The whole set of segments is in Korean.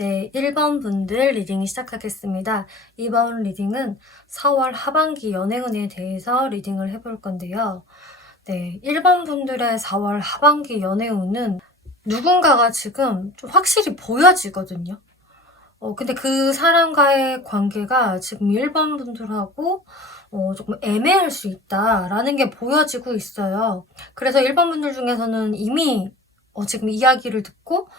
네, 1번 분들 리딩 시작하겠습니다. 이번 리딩은 4월 하반기 연애운에 대해서 리딩을 해볼 건데요. 네, 1번 분들의 4월 하반기 연애운은 누군가가 지금 좀 확실히 보여지거든요. 근데 그 사람과의 관계가 지금 1번 분들하고 조금 애매할 수 있다라는 게 보여지고 있어요. 그래서 1번 분들 중에서는 이미 지금 이야기를 듣고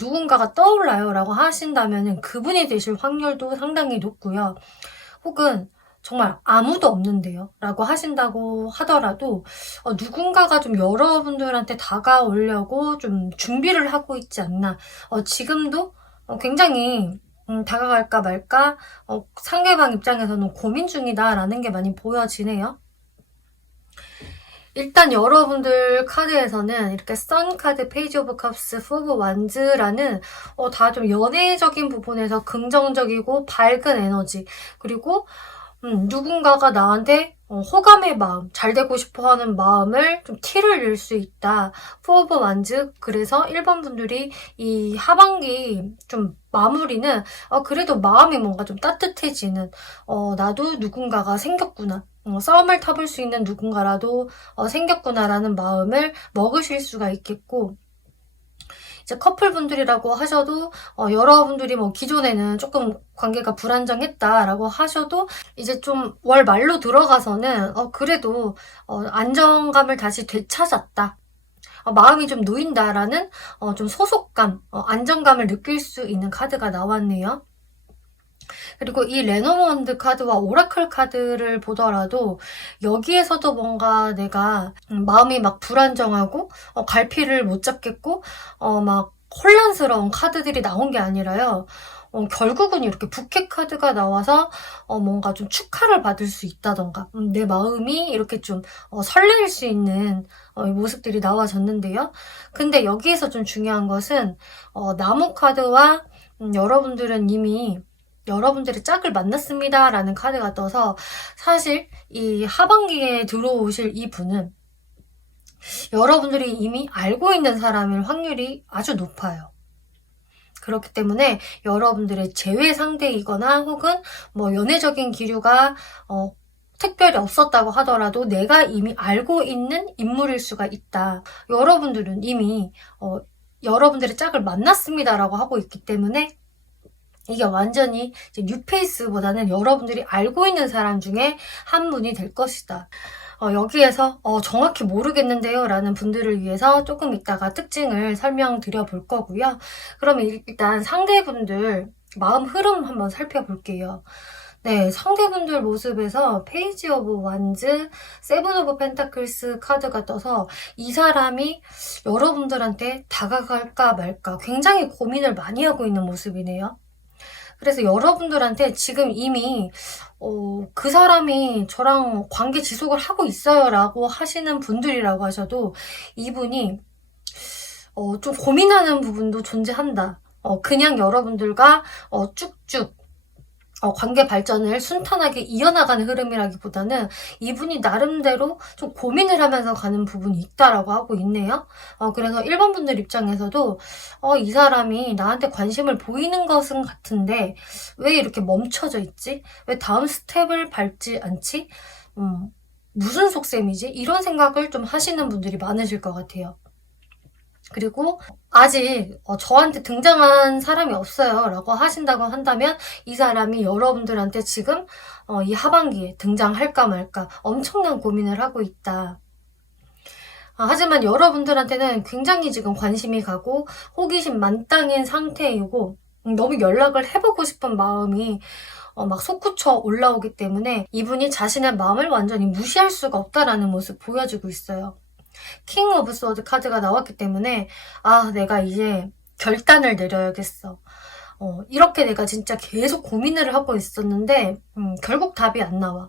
누군가가 떠올라요 라고 하신다면 그분이 되실 확률도 상당히 높고요. 혹은 정말 아무도 없는데요 라고 하신다고 하더라도 누군가가 좀 여러분들한테 다가오려고 좀 준비를 하고 있지 않나. 지금도 굉장히 다가갈까 말까 상대방 입장에서는 고민 중이다라는 게 많이 보여지네요. 일단 여러분들 카드에서는 이렇게 선 카드, 페이지 오브 컵스, 포 오브 완즈라는 다 좀 연애적인 부분에서 긍정적이고 밝은 에너지, 그리고 누군가가 나한테 호감의 마음, 잘 되고 싶어하는 마음을 좀 티를 낼 수 있다. 포 오브 완즈. 그래서 1번 분들이 이 하반기 좀 마무리는 그래도 마음이 뭔가 좀 따뜻해지는, 나도 누군가가 생겼구나. 썸을 타볼 수 있는 누군가라도 생겼구나라는 마음을 먹으실 수가 있겠고, 이제 커플분들이라고 하셔도 여러분들이 뭐 기존에는 조금 관계가 불안정했다라고 하셔도 이제 좀 월 말로 들어가서는 그래도 안정감을 다시 되찾았다. 마음이 좀 놓인다라는 좀 소속감, 안정감을 느낄 수 있는 카드가 나왔네요. 그리고 이 레노먼드 카드와 오라클 카드를 보더라도 여기에서도 뭔가 내가 마음이 막 불안정하고 갈피를 못 잡겠고 막 혼란스러운 카드들이 나온 게 아니라요. 결국은 이렇게 부캐 카드가 나와서 뭔가 좀 축하를 받을 수 있다던가 내 마음이 이렇게 좀 설레일 수 있는 모습들이 나와졌는데요. 근데 여기에서 좀 중요한 것은 나무 카드와 여러분들은 이미 여러분들의 짝을 만났습니다 라는 카드가 떠서 사실 이 하반기에 들어오실 이 분은 여러분들이 이미 알고 있는 사람일 확률이 아주 높아요. 그렇기 때문에 여러분들의 제외 상대이거나 혹은 뭐 연애적인 기류가 특별히 없었다고 하더라도 내가 이미 알고 있는 인물일 수가 있다. 여러분들은 이미 여러분들의 짝을 만났습니다라고 하고 있기 때문에 이게 완전히 이제 뉴페이스보다는 여러분들이 알고 있는 사람 중에 한 분이 될 것이다. 여기에서 정확히 모르겠는데요 라는 분들을 위해서 조금 이따가 특징을 설명드려 볼 거고요. 그러면 일단 상대분들 마음 흐름 한번 살펴볼게요. 네, 상대분들 모습에서 페이지 오브 완즈, 세븐 오브 펜타클스 카드가 떠서 이 사람이 여러분들한테 다가갈까 말까 굉장히 고민을 많이 하고 있는 모습이네요. 그래서 여러분들한테 지금 이미 그 사람이 저랑 관계 지속을 하고 있어요 라고 하시는 분들이라고 하셔도 이분이 좀 고민하는 부분도 존재한다. 그냥 여러분들과 쭉쭉 관계 발전을 순탄하게 이어나가는 흐름이라기보다는 이분이 나름대로 좀 고민을 하면서 가는 부분이 있다라고 하고 있네요. 그래서 1번 분들 입장에서도 이 사람이 나한테 관심을 보이는 것은 같은데 왜 이렇게 멈춰져 있지? 왜 다음 스텝을 밟지 않지? 무슨 속셈이지? 이런 생각을 좀 하시는 분들이 많으실 것 같아요. 그리고 아직 저한테 등장한 사람이 없어요 라고 하신다고 한다면 이 사람이 여러분들한테 지금 이 하반기에 등장할까 말까 엄청난 고민을 하고 있다. 하지만 여러분들한테는 굉장히 지금 관심이 가고 호기심 만땅인 상태이고 너무 연락을 해보고 싶은 마음이 막 솟구쳐 올라오기 때문에 이분이 자신의 마음을 완전히 무시할 수가 없다라는 모습 보여주고 있어요. 킹 오브 소드 카드가 나왔기 때문에 내가 이제 결단을 내려야겠어. 이렇게 내가 진짜 계속 고민을 하고 있었는데 결국 답이 안 나와.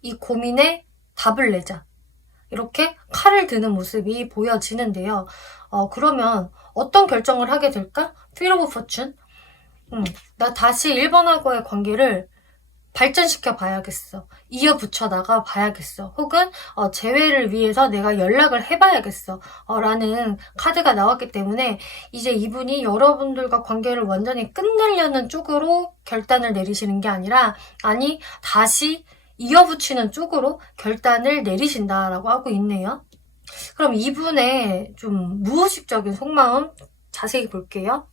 이 고민에 답을 내자. 이렇게 칼을 드는 모습이 보여지는데요. 그러면 어떤 결정을 하게 될까? 휠 오브 포춘. 나 다시 1번하고의 관계를 발전시켜 봐야겠어. 이어붙여 나가 봐야겠어. 혹은 재회를 위해서 내가 연락을 해봐야겠어. 라는 카드가 나왔기 때문에 이제 이분이 여러분들과 관계를 완전히 끝내려는 쪽으로 결단을 내리시는 게 아니라 아니 다시 이어붙이는 쪽으로 결단을 내리신다라고 하고 있네요. 그럼 이분의 좀 무의식적인 속마음 자세히 볼게요.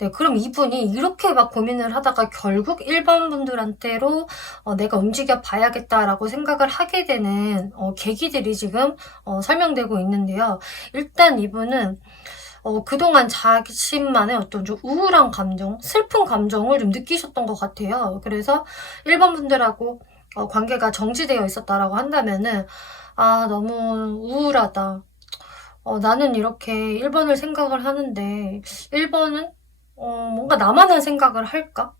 네, 그럼 이분이 이렇게 막 고민을 하다가 결국 1번 분들한테로 내가 움직여 봐야겠다라고 생각을 하게 되는 계기들이 지금 설명되고 있는데요. 일단 이분은 그동안 자신만의 어떤 좀 우울한 감정, 슬픈 감정을 좀 느끼셨던 것 같아요. 그래서 1번 분들하고 관계가 정지되어 있었다라고 한다면은 아, 너무 우울하다. 나는 이렇게 1번을 생각을 하는데 1번은 뭔가 나만한 생각을 할까?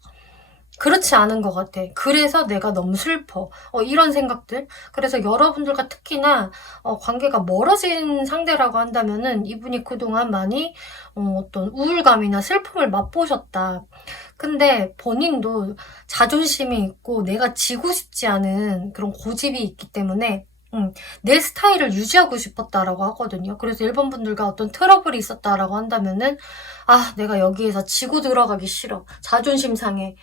그렇지 않은 것 같아. 그래서 내가 너무 슬퍼. 이런 생각들. 그래서 여러분들과 특히나 관계가 멀어진 상대라고 한다면은 이분이 그동안 많이 어떤 우울감이나 슬픔을 맛보셨다. 근데 본인도 자존심이 있고 내가 지고 싶지 않은 그런 고집이 있기 때문에 내 스타일을 유지하고 싶었다라고 하거든요. 그래서 1번 분들과 어떤 트러블이 있었다라고 한다면은 아, 내가 여기에서 지고 들어가기 싫어. 자존심 상해.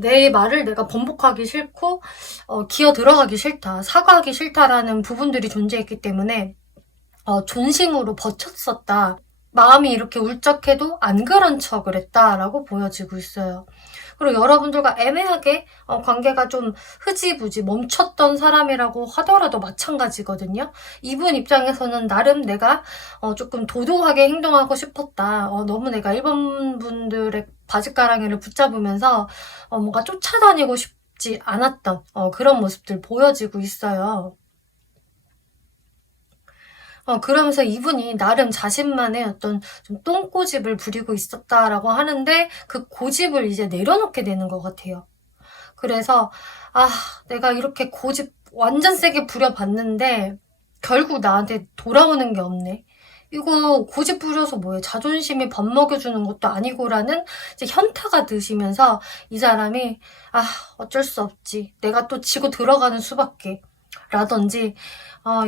내 말을 내가 번복하기 싫고 기어 들어가기 싫다. 사과하기 싫다라는 부분들이 존재했기 때문에 존심으로 버텼었다. 마음이 이렇게 울적해도 안 그런 척을 했다라고 보여지고 있어요. 그리고 여러분들과 애매하게 관계가 좀 흐지부지 멈췄던 사람이라고 하더라도 마찬가지거든요. 이분 입장에서는 나름 내가 조금 도도하게 행동하고 싶었다. 너무 내가 1번 분들의 바짓가랑이를 붙잡으면서 뭔가 쫓아다니고 싶지 않았던 그런 모습들 보여지고 있어요. 그러면서 이분이 나름 자신만의 어떤 좀 똥고집을 부리고 있었다라고 하는데 그 고집을 이제 내려놓게 되는 것 같아요. 그래서 아, 내가 이렇게 고집 완전 세게 부려봤는데 결국 나한테 돌아오는 게 없네. 이거 고집 부려서 뭐해? 자존심이 밥 먹여주는 것도 아니고라는 이제 현타가 드시면서 이 사람이 아, 어쩔 수 없지. 내가 또 지고 들어가는 수밖에. 라든지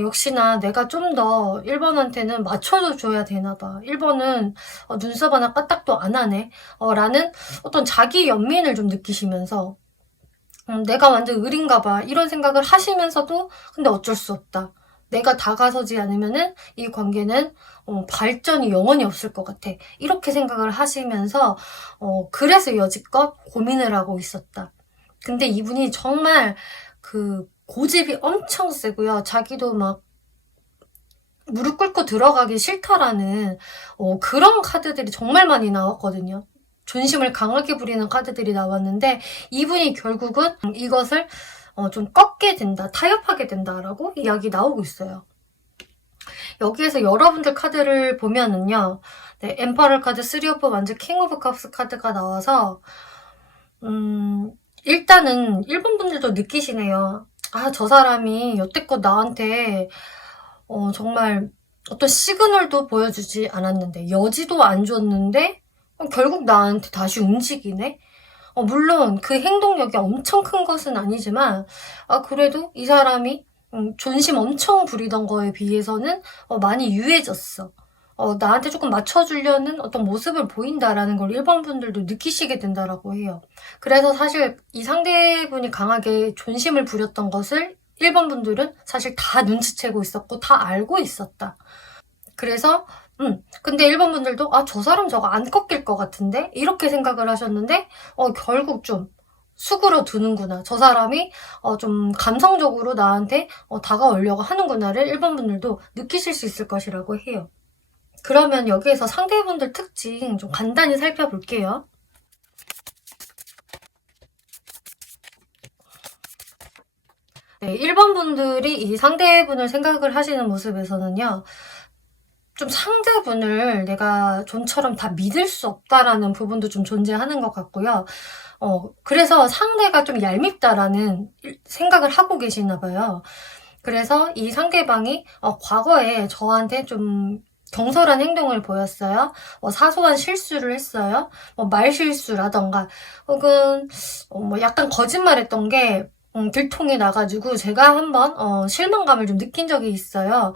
역시나 내가 좀 더 1번한테는 맞춰줘야 되나 봐. 1번은 눈썹 하나 까딱도 안 하네. 라는 어떤 자기 연민을 좀 느끼시면서 내가 완전 을인가 봐. 이런 생각을 하시면서도 근데 어쩔 수 없다. 내가 다가서지 않으면은 이 관계는 발전이 영원히 없을 것 같아. 이렇게 생각을 하시면서 그래서 여지껏 고민을 하고 있었다. 근데 이분이 정말 그 고집이 엄청 세고요. 자기도 막 무릎 꿇고 들어가기 싫다라는 그런 카드들이 정말 많이 나왔거든요. 존심을 강하게 부리는 카드들이 나왔는데 이분이 결국은 이것을 좀 꺾게 된다, 타협하게 된다라고 이야기 나오고 있어요. 여기에서 여러분들 카드를 보면은요. 네, 엠퍼럴 카드, 3 오브 완즈, 킹 오브 컵스 카드가 나와서 일단은 1번 분들도 느끼시네요. 아, 저 사람이 여태껏 나한테 정말 어떤 시그널도 보여주지 않았는데 여지도 안 줬는데 결국 나한테 다시 움직이네? 물론 그 행동력이 엄청 큰 것은 아니지만 그래도 이 사람이 존심 엄청 부리던 거에 비해서는 많이 유해졌어. 나한테 조금 맞춰주려는 어떤 모습을 보인다라는 걸 1번 분들도 느끼시게 된다라고 해요. 그래서 사실 이 상대분이 강하게 존심을 부렸던 것을 1번 분들은 사실 다 눈치채고 있었고 다 알고 있었다. 그래서 근데 1번 분들도 저 사람 저거 안 꺾일 것 같은데? 이렇게 생각을 하셨는데 결국 좀 수그러 두는구나. 저 사람이 좀 감성적으로 나한테 다가오려고 하는구나를 1번 분들도 느끼실 수 있을 것이라고 해요. 그러면 여기에서 상대분들 특징 좀 간단히 살펴볼게요. 네, 1번 분들이 이 상대분을 생각을 하시는 모습에서는요. 좀 상대분을 내가 좀처럼 다 믿을 수 없다라는 부분도 좀 존재하는 것 같고요. 그래서 상대가 좀 얄밉다라는 생각을 하고 계시나 봐요. 그래서 이 상대방이 과거에 저한테 좀 경솔한 행동을 보였어요. 사소한 실수를 했어요. 말실수라던가 혹은 약간 거짓말했던 게 들통이 나가지고 제가 한번 실망감을 좀 느낀 적이 있어요.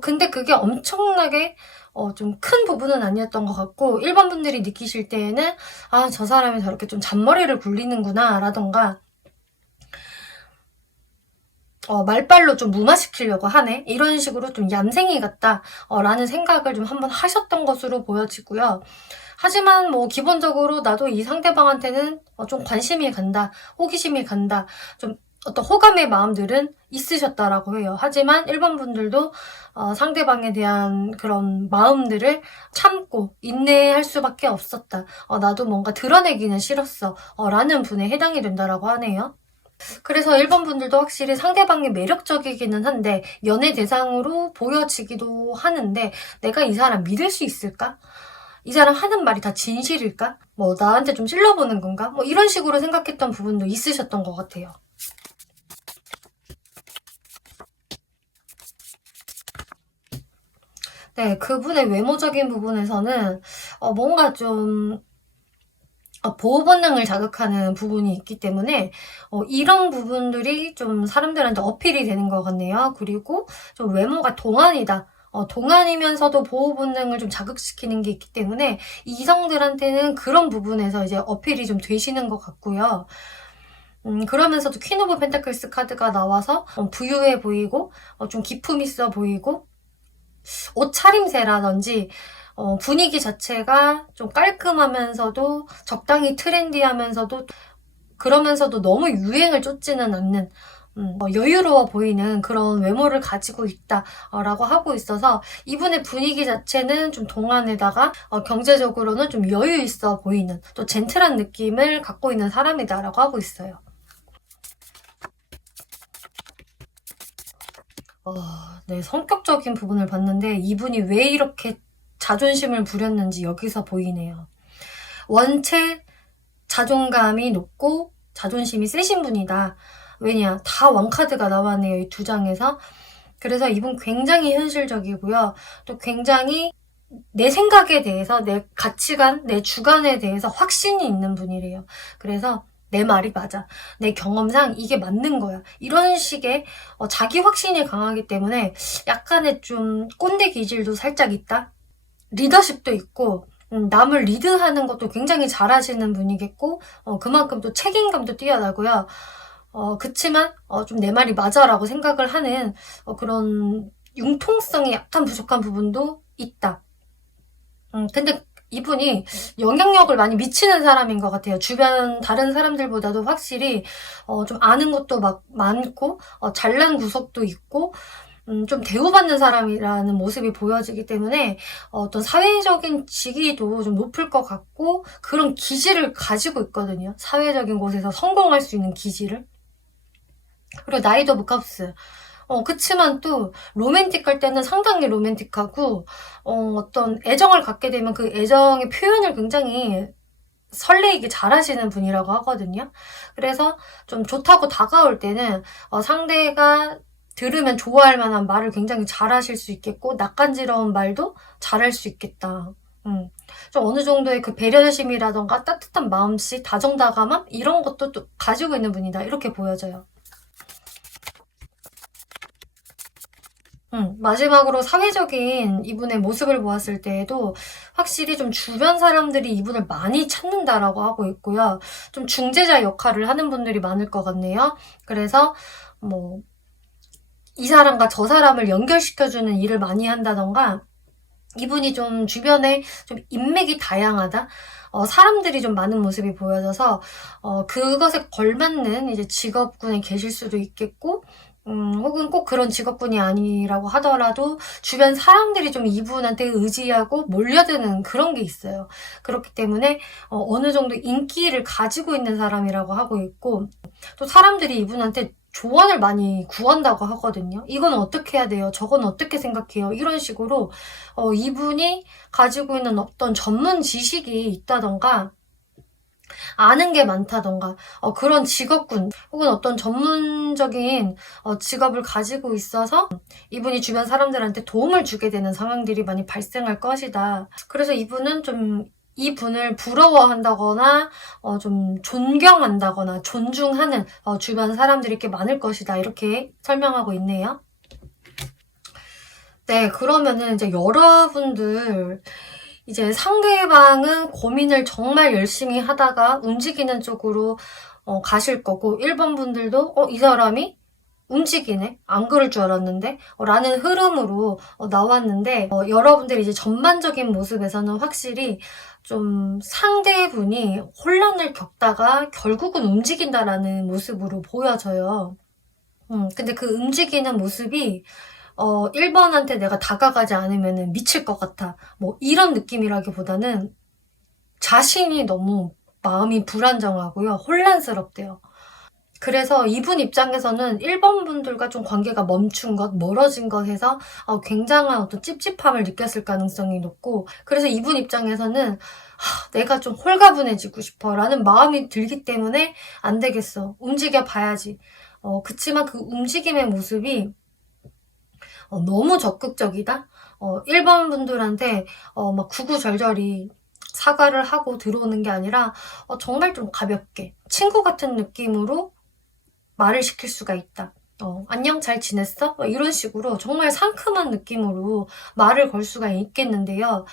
근데 그게 엄청나게 좀 큰 부분은 아니었던 것 같고 일반 분들이 느끼실 때에는 아, 저 사람이 저렇게 좀 잔머리를 굴리는구나 라던가 말빨로 좀 무마시키려고 하네? 이런 식으로 좀 얌생이 같다 라는 생각을 좀 한번 하셨던 것으로 보여지고요. 하지만 기본적으로 나도 이 상대방한테는 좀 관심이 간다, 호기심이 간다, 좀 어떤 호감의 마음들은 있으셨다라고 해요. 하지만 일반 분들도 상대방에 대한 그런 마음들을 참고 인내할 수밖에 없었다. 나도 뭔가 드러내기는 싫었어 라는 분에 해당이 된다라고 하네요. 그래서 일본 분들도 확실히 상대방이 매력적이기는 한데 연애 대상으로 보여지기도 하는데 내가 이 사람 믿을 수 있을까? 이 사람 하는 말이 다 진실일까? 나한테 좀 찔러보는 건가? 이런 식으로 생각했던 부분도 있으셨던 것 같아요. 네, 그분의 외모적인 부분에서는 뭔가 좀 보호 본능을 자극하는 부분이 있기 때문에 이런 부분들이 좀 사람들한테 어필이 되는 것 같네요. 그리고 좀 외모가 동안이다. 동안이면서도 보호 본능을 좀 자극시키는 게 있기 때문에 이성들한테는 그런 부분에서 이제 어필이 좀 되시는 것 같고요. 그러면서도 퀸 오브 펜타클스 카드가 나와서 부유해 보이고 좀 기품 있어 보이고 옷차림새라든지 분위기 자체가 좀 깔끔하면서도 적당히 트렌디하면서도 그러면서도 너무 유행을 쫓지는 않는 여유로워 보이는 그런 외모를 가지고 있다라고 하고 있어서 이분의 분위기 자체는 좀 동안에다가 경제적으로는 좀 여유 있어 보이는 또 젠틀한 느낌을 갖고 있는 사람이다라고 하고 있어요. 네, 성격적인 부분을 봤는데 이분이 왜 이렇게 자존심을 부렸는지 여기서 보이네요. 원체 자존감이 높고 자존심이 세신 분이다. 왜냐? 다 왕카드가 나왔네요. 이 두 장에서. 그래서 이분 굉장히 현실적이고요. 또 굉장히 내 생각에 대해서, 내 가치관, 내 주관에 대해서 확신이 있는 분이래요. 그래서 내 말이 맞아. 내 경험상 이게 맞는 거야. 이런 식의 자기 확신이 강하기 때문에 약간의 좀 꼰대 기질도 살짝 있다. 리더십도 있고 남을 리드하는 것도 굉장히 잘하시는 분이겠고 그만큼 또 책임감도 뛰어나고요. 그치만 좀 내 말이 맞아라고 생각을 하는 그런 융통성이 약간 부족한 부분도 있다. 근데 이분이 영향력을 많이 미치는 사람인 것 같아요. 주변 다른 사람들보다도 확실히 좀 아는 것도 막 많고 잘난 구석도 있고 좀 대우받는 사람이라는 모습이 보여지기 때문에 어떤 사회적인 직위도 좀 높을 것 같고 그런 기질을 가지고 있거든요. 사회적인 곳에서 성공할 수 있는 기질을. 그리고 나이트 오브 컵스. 그치만 또 로맨틱할 때는 상당히 로맨틱하고 어떤 애정을 갖게 되면 그 애정의 표현을 굉장히 설레이게 잘하시는 분이라고 하거든요. 그래서 좀 좋다고 다가올 때는 상대가 들으면 좋아할 만한 말을 굉장히 잘하실 수 있겠고 낯간지러운 말도 잘할 수 있겠다. 좀 어느 정도의 그 배려심이라던가 따뜻한 마음씨, 다정다감함 이런 것도 또 가지고 있는 분이다. 이렇게 보여져요. 마지막으로 사회적인 이분의 모습을 보았을 때에도 확실히 좀 주변 사람들이 이분을 많이 찾는다라고 하고 있고요. 좀 중재자 역할을 하는 분들이 많을 것 같네요. 그래서 이 사람과 저 사람을 연결시켜주는 일을 많이 한다던가 이분이 좀 주변에 좀 인맥이 다양하다. 사람들이 좀 많은 모습이 보여져서 그것에 걸맞는 이제 직업군에 계실 수도 있겠고 혹은 꼭 그런 직업군이 아니라고 하더라도 주변 사람들이 좀 이분한테 의지하고 몰려드는 그런 게 있어요. 그렇기 때문에 어느 정도 인기를 가지고 있는 사람이라고 하고 있고 또 사람들이 이분한테 조언을 많이 구한다고 하거든요. 이건 어떻게 해야 돼요? 저건 어떻게 생각해요? 이런 식으로 이분이 가지고 있는 어떤 전문 지식이 있다던가 아는 게 많다던가 그런 직업군 혹은 어떤 전문적인 직업을 가지고 있어서 이분이 주변 사람들한테 도움을 주게 되는 상황들이 많이 발생할 것이다. 그래서 이분은 좀 이분을 부러워한다거나 좀 존경한다거나 존중하는 주변 사람들이 꽤 많을 것이다. 이렇게 설명하고 있네요. 네, 그러면은 이제 여러분들 이제 상대방은 고민을 정말 열심히 하다가 움직이는 쪽으로 가실 거고 1번 분들도 이 사람이 움직이네? 안 그럴 줄 알았는데? 라는 흐름으로 나왔는데 여러분들이 이제 전반적인 모습에서는 확실히 좀 상대분이 혼란을 겪다가 결국은 움직인다라는 모습으로 보여져요. 근데 그 움직이는 모습이 1번한테 내가 다가가지 않으면 미칠 것 같아. 뭐 이런 느낌이라기보다는 자신이 너무 마음이 불안정하고요. 혼란스럽대요. 그래서 이분 입장에서는 1번 분들과 좀 관계가 멈춘 것, 멀어진 것 해서 굉장한 어떤 찝찝함을 느꼈을 가능성이 높고, 그래서 이분 입장에서는 내가 좀 홀가분해지고 싶어 라는 마음이 들기 때문에 안 되겠어. 움직여 봐야지. 그치만 그 움직임의 모습이 너무 적극적이다? 1번 분들한테 막 구구절절히 사과를 하고 들어오는 게 아니라 정말 좀 가볍게 친구 같은 느낌으로 말을 시킬 수가 있다. 안녕, 잘 지냈어? 이런 식으로 정말 상큼한 느낌으로 말을 걸 수가 있겠는데요.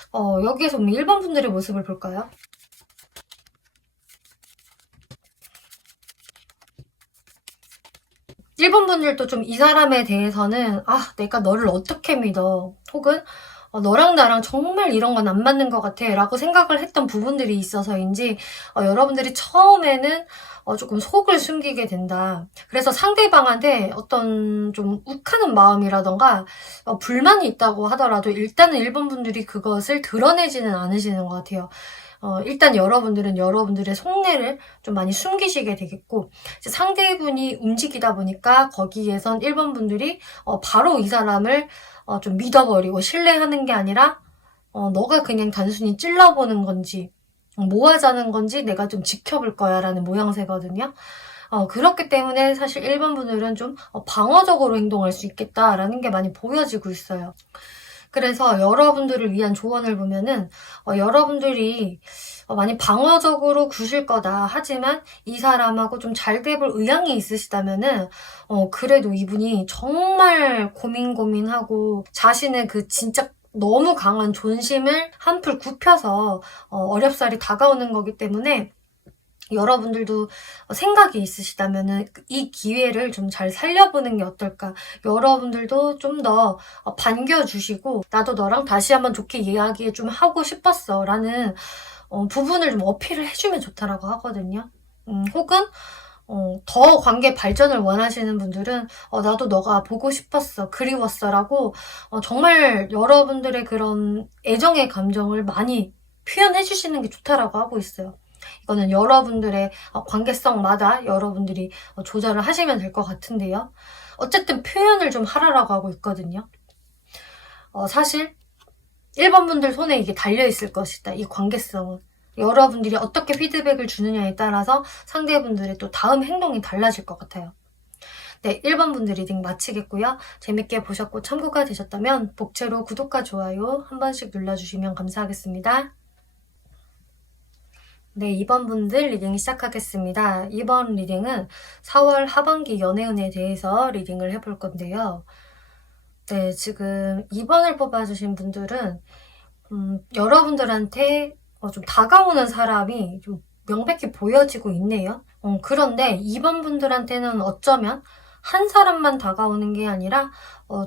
여기에서 1번 분들의 모습을 볼까요? 1번 분들도 좀 이 사람에 대해서는 내가 너를 어떻게 믿어? 혹은 너랑 나랑 정말 이런 건 안 맞는 것 같아 라고 생각을 했던 부분들이 있어서인지 여러분들이 처음에는 조금 속을 숨기게 된다. 그래서 상대방한테 어떤 좀 욱하는 마음이라던가 불만이 있다고 하더라도 일단은 1번 분들이 그것을 드러내지는 않으시는 것 같아요. 일단 여러분들은 여러분들의 속내를 좀 많이 숨기시게 되겠고, 이제 상대분이 움직이다 보니까 거기에선 1번 분들이 바로 이 사람을 좀 믿어버리고 신뢰하는 게 아니라 너가 그냥 단순히 찔러보는 건지 뭐 하자는 건지 내가 좀 지켜볼 거야 라는 모양새거든요. 그렇기 때문에 사실 1번 분들은 좀 방어적으로 행동할 수 있겠다라는 게 많이 보여지고 있어요. 그래서 여러분들을 위한 조언을 보면은 여러분들이 많이 방어적으로 구실 거다. 하지만 이 사람하고 좀 잘 돼볼 의향이 있으시다면은 그래도 이분이 정말 고민하고 자신의 그 진짜 너무 강한 존심을 한풀 굽혀서 어렵사리 다가오는 거기 때문에 여러분들도 생각이 있으시다면은 이 기회를 좀 잘 살려보는 게 어떨까. 여러분들도 좀 더 반겨주시고 나도 너랑 다시 한번 좋게 이야기 좀 하고 싶었어 라는 부분을 좀 어필을 해주면 좋다라고 하거든요. 혹은 더 관계 발전을 원하시는 분들은 나도 너가 보고 싶었어, 그리웠어 라고 정말 여러분들의 그런 애정의 감정을 많이 표현해 주시는 게 좋다라고 하고 있어요. 이거는 여러분들의 관계성마다 여러분들이 조절을 하시면 될 것 같은데요. 어쨌든 표현을 좀 하라라고 하고 있거든요. 사실 1번 분들 손에 이게 달려있을 것이다. 이 관계성은. 여러분들이 어떻게 피드백을 주느냐에 따라서 상대분들의 또 다음 행동이 달라질 것 같아요. 네, 1번 분들 리딩 마치겠고요. 재밌게 보셨고 참고가 되셨다면 복채로 구독과 좋아요 한 번씩 눌러주시면 감사하겠습니다. 네, 2번 분들 리딩 시작하겠습니다. 이번 리딩은 4월 하반기 연애운에 대해서 리딩을 해볼 건데요. 네, 지금 2번을 뽑아주신 분들은 여러분들한테 좀 다가오는 사람이 좀 명백히 보여지고 있네요. 그런데 2번 분들한테는 어쩌면 한 사람만 다가오는 게 아니라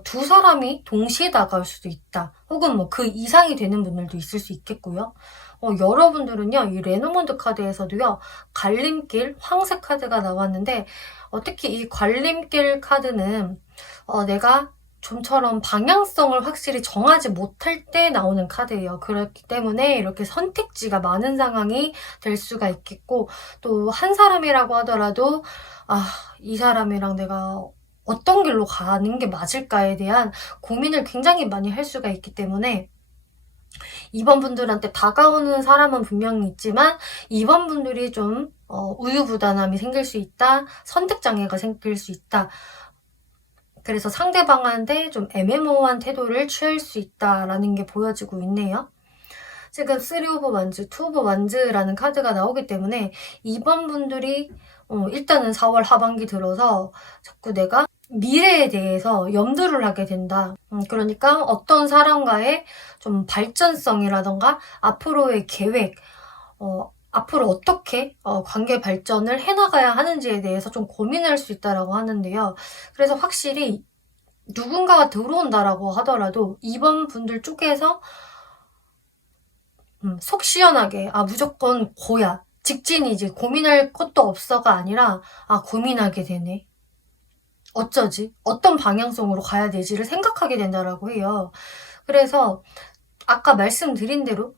두 사람이 동시에 다가올 수도 있다. 혹은 뭐 그 이상이 되는 분들도 있을 수 있겠고요. 여러분들은요, 이 레노먼드 카드에서도요, 갈림길 황색 카드가 나왔는데, 특히 이 갈림길 카드는 내가 좀처럼 방향성을 확실히 정하지 못할 때 나오는 카드예요. 그렇기 때문에 이렇게 선택지가 많은 상황이 될 수가 있겠고, 또 한 사람이라고 하더라도 이 사람이랑 내가 어떤 길로 가는 게 맞을까에 대한 고민을 굉장히 많이 할 수가 있기 때문에 2번 분들한테 다가오는 사람은 분명히 있지만 2번 분들이 좀 우유부단함이 생길 수 있다, 선택장애가 생길 수 있다. 그래서 상대방한테 좀 애매모호한 태도를 취할 수 있다라는 게 보여지고 있네요. 지금 3 오브 완즈, 2 오브 완즈라는 카드가 나오기 때문에 2번 분들이 일단은 4월 하반기 들어서 자꾸 내가 미래에 대해서 염두를 하게 된다. 그러니까 어떤 사람과의 좀 발전성이라던가 앞으로의 계획, 앞으로 어떻게 관계 발전을 해나가야 하는지에 대해서 좀 고민할 수 있다라고 하는데요. 그래서 확실히 누군가가 들어온다라고 하더라도 2번 분들 쪽에서 속 시원하게 무조건 고야, 직진이지, 고민할 것도 없어가 아니라 고민하게 되네. 어쩌지? 어떤 방향성으로 가야 되지를 생각하게 된다라고 해요. 그래서 아까 말씀드린 대로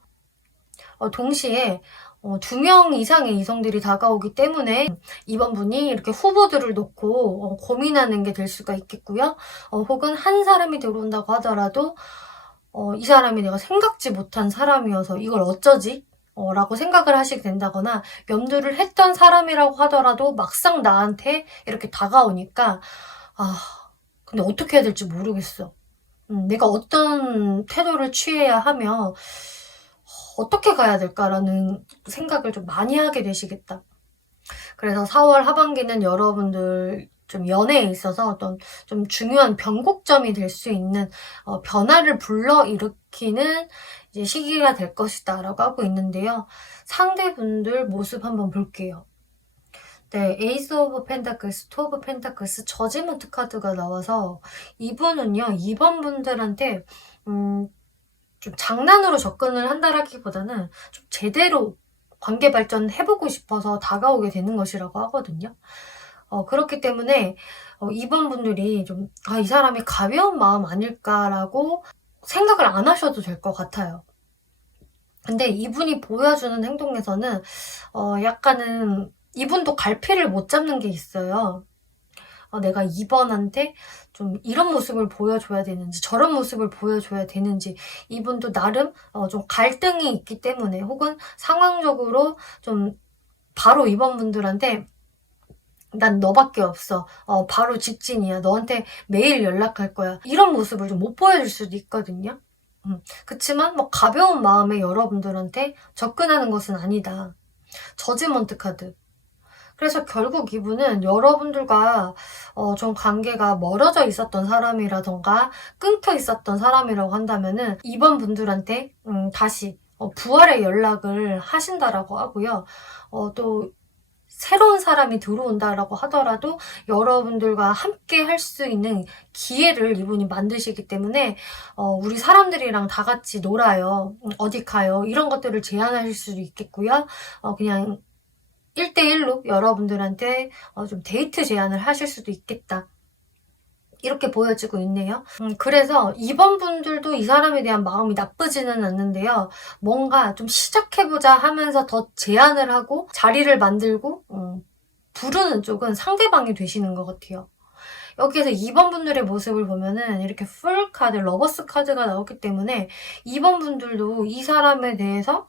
동시에 2명 이상의 이성들이 다가오기 때문에 2번 분이 이렇게 후보들을 놓고 고민하는 게 될 수가 있겠고요. 혹은 한 사람이 들어온다고 하더라도 이 사람이 내가 생각지 못한 사람이어서 이걸 어쩌지? 라고 생각을 하시게 된다거나 염두를 했던 사람이라고 하더라도 막상 나한테 이렇게 다가오니까 근데 어떻게 해야 될지 모르겠어. 내가 어떤 태도를 취해야 하며 어떻게 가야 될까라는 생각을 좀 많이 하게 되시겠다. 그래서 4월 하반기는 여러분들 좀 연애에 있어서 어떤 좀 중요한 변곡점이 될 수 있는 변화를 불러일으키는 이제 시기가 될 것이다 라고 하고 있는데요. 상대분들 모습 한번 볼게요. 네, 에이스 오브 펜타클스, 투 오브 펜타클스, 저지먼트 카드가 나와서 이분은요, 2번 분들한테 좀 장난으로 접근을 한다라기보다는 좀 제대로 관계 발전 해보고 싶어서 다가오게 되는 것이라고 하거든요. 그렇기 때문에 2번 분들이 좀 이 사람이 가벼운 마음 아닐까라고 생각을 안 하셔도 될 것 같아요. 근데 이분이 보여주는 행동에서는 약간은 이분도 갈피를 못 잡는 게 있어요. 내가 2번한테 좀 이런 모습을 보여줘야 되는지 저런 모습을 보여줘야 되는지 이분도 나름 좀 갈등이 있기 때문에 혹은 상황적으로 좀 바로 2번 분들한테 난 너밖에 없어. 바로 직진이야. 너한테 매일 연락할 거야. 이런 모습을 좀 못 보여줄 수도 있거든요. 그치만 뭐 가벼운 마음에 여러분들한테 접근하는 것은 아니다. 저지먼트 카드. 그래서 결국 이분은 여러분들과 좀 관계가 멀어져 있었던 사람이라던가 끊겨 있었던 사람이라고 한다면은 이번 분들한테 다시 부활의 연락을 하신다라고 하고요. 또 새로운 사람이 들어온다라고 하더라도 여러분들과 함께 할 수 있는 기회를 이분이 만드시기 때문에 우리 사람들이랑 다 같이 놀아요. 어디 가요. 이런 것들을 제안하실 수도 있겠고요. 그냥 1대1로 여러분들한테 좀 데이트 제안을 하실 수도 있겠다. 이렇게 보여지고 있네요. 그래서 2번 분들도 이 사람에 대한 마음이 나쁘지는 않는데요. 뭔가 좀 시작해보자 하면서 더 제안을 하고 자리를 만들고 부르는 쪽은 상대방이 되시는 것 같아요. 여기에서 2번 분들의 모습을 보면은 이렇게 풀 카드, 러버스 카드가 나오기 때문에 2번 분들도 이 사람에 대해서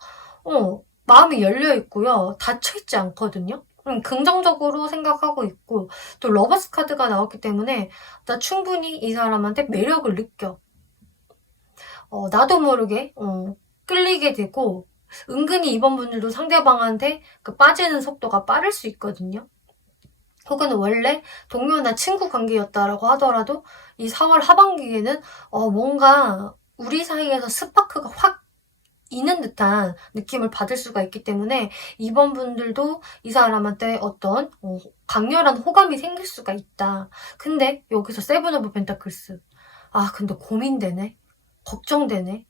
마음이 열려 있고요. 닫혀 있지 않거든요. 긍정적으로 생각하고 있고 또 러버스 카드가 나왔기 때문에 나 충분히 이 사람한테 매력을 느껴. 나도 모르게 끌리게 되고 은근히 이번 분들도 상대방한테 그 빠지는 속도가 빠를 수 있거든요. 혹은 원래 동료나 친구 관계였다라고 하더라도 이 4월 하반기에는 뭔가 우리 사이에서 스파크가 확 있는 듯한 느낌을 받을 수가 있기 때문에 이번 분들도 이 사람한테 어떤 강렬한 호감이 생길 수가 있다. 근데 여기서 세븐 오브 펜타클스. 근데 고민되네. 걱정되네.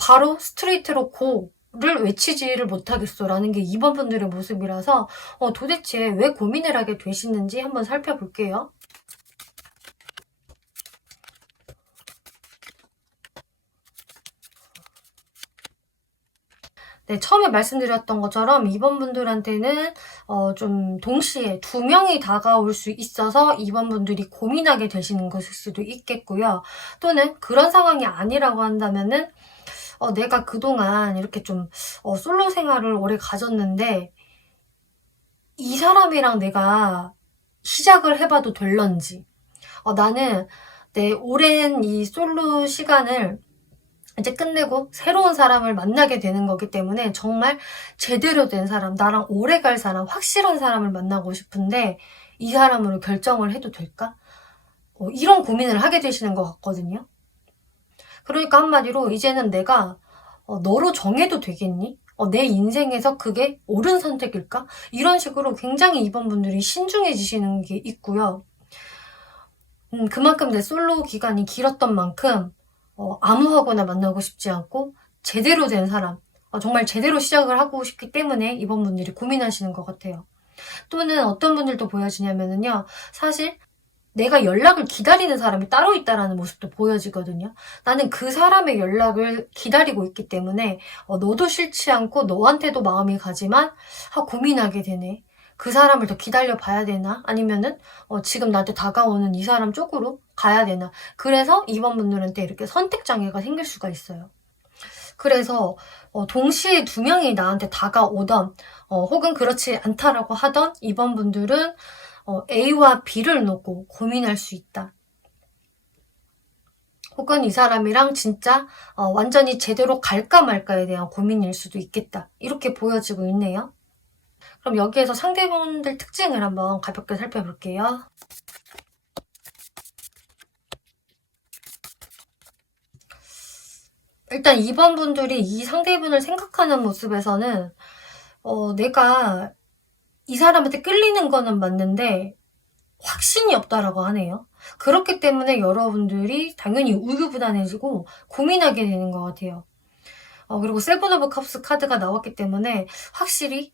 바로 스트레이트로 고를 외치지를 못하겠어 라는 게 2번 분들의 모습이라서 도대체 왜 고민을 하게 되시는지 한번 살펴볼게요. 네, 처음에 말씀드렸던 것처럼 2번 분들한테는 좀 동시에 2명이 다가올 수 있어서 2번 분들이 고민하게 되시는 것일 수도 있겠고요. 또는 그런 상황이 아니라고 한다면은 내가 그동안 이렇게 좀 솔로 생활을 오래 가졌는데 이 사람이랑 내가 시작을 해봐도 될런지, 나는 내 오랜 이 솔로 시간을 이제 끝내고 새로운 사람을 만나게 되는 거기 때문에 정말 제대로 된 사람, 나랑 오래 갈 사람, 확실한 사람을 만나고 싶은데 이 사람으로 결정을 해도 될까? 이런 고민을 하게 되시는 것 같거든요. 그러니까 한마디로 이제는 내가 너로 정해도 되겠니? 내 인생에서 그게 옳은 선택일까? 이런 식으로 굉장히 이번 분들이 신중해지시는 게 있고요. 그만큼 내 솔로 기간이 길었던 만큼 아무하고나 만나고 싶지 않고 제대로 된 사람, 정말 제대로 시작을 하고 싶기 때문에 이번 분들이 고민하시는 것 같아요. 또는 어떤 분들도 보여지냐면요. 사실 내가 연락을 기다리는 사람이 따로 있다라는 모습도 보여지거든요. 나는 그 사람의 연락을 기다리고 있기 때문에 너도 싫지 않고 너한테도 마음이 가지만 고민하게 되네. 그 사람을 더 기다려 봐야 되나? 아니면은 지금 나한테 다가오는 이 사람 쪽으로 가야 되나? 그래서 이번 분들한테 이렇게 선택 장애가 생길 수가 있어요. 그래서 동시에 두 명이 나한테 다가오던 혹은 그렇지 않다라고 하던 이번 분들은 A와 B를 놓고 고민할 수 있다. 혹은 이 사람이랑 진짜 완전히 제대로 갈까 말까에 대한 고민일 수도 있겠다. 이렇게 보여지고 있네요. 그럼 여기에서 상대분들 특징을 한번 가볍게 살펴볼게요. 일단 2번 분들이 이 상대분을 생각하는 모습에서는 내가 이 사람한테 끌리는 거는 맞는데 확신이 없다라고 하네요. 그렇기 때문에 여러분들이 당연히 우유부단해지고 고민하게 되는 것 같아요. 그리고 세븐 오브 컵스 카드가 나왔기 때문에 확실히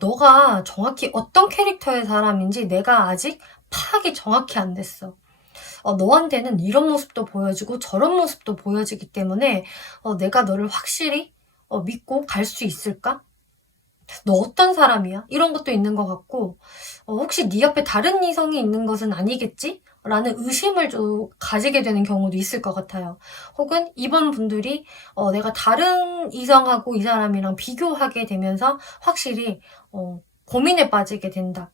너가 정확히 어떤 캐릭터의 사람인지 내가 아직 파악이 정확히 안 됐어. 너한테는 이런 모습도 보여지고 저런 모습도 보여지기 때문에 내가 너를 확실히 믿고 갈 수 있을까? 너 어떤 사람이야? 이런 것도 있는 것 같고 혹시 네 옆에 다른 이성이 있는 것은 아니겠지? 라는 의심을 좀 가지게 되는 경우도 있을 것 같아요. 혹은 이번 분들이 내가 다른 이성하고 이 사람이랑 비교하게 되면서 확실히 고민에 빠지게 된다.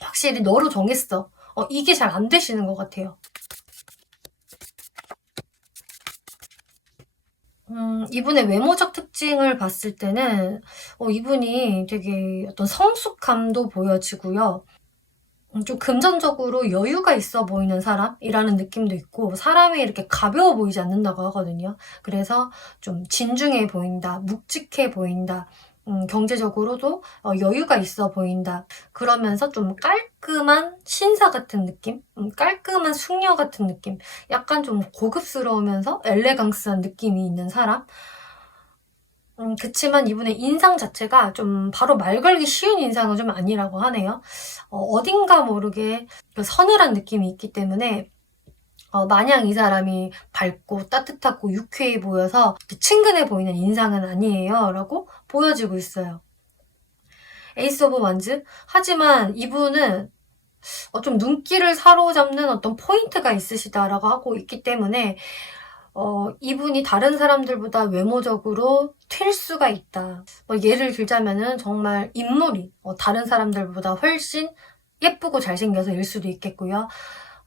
확실히 너로 정했어. 이게 잘 안 되시는 것 같아요. 이분의 외모적 특징을 봤을 때는 이분이 되게 어떤 성숙함도 보여지고요. 좀 금전적으로 여유가 있어 보이는 사람이라는 느낌도 있고 사람이 이렇게 가벼워 보이지 않는다고 하거든요. 그래서 좀 진중해 보인다, 묵직해 보인다, 경제적으로도 여유가 있어 보인다. 그러면서 좀 깔끔한 신사 같은 느낌? 깔끔한 숙녀 같은 느낌? 약간 좀 고급스러우면서 엘레강스한 느낌이 있는 사람? 그치만 이분의 인상 자체가 좀 바로 말 걸기 쉬운 인상은 좀 아니라고 하네요. 어딘가 모르게 그 서늘한 느낌이 있기 때문에 마냥 이 사람이 밝고 따뜻하고 유쾌해 보여서 친근해 보이는 인상은 아니에요. 라고 보여지고 있어요. 에이스 오브 완즈? 하지만 이분은 좀 눈길을 사로잡는 어떤 포인트가 있으시다라고 하고 있기 때문에 이분이 다른 사람들보다 외모적으로 튈 수가 있다. 예를 들자면은 정말 인물이 다른 사람들보다 훨씬 예쁘고 잘생겨서 일 수도 있겠고요.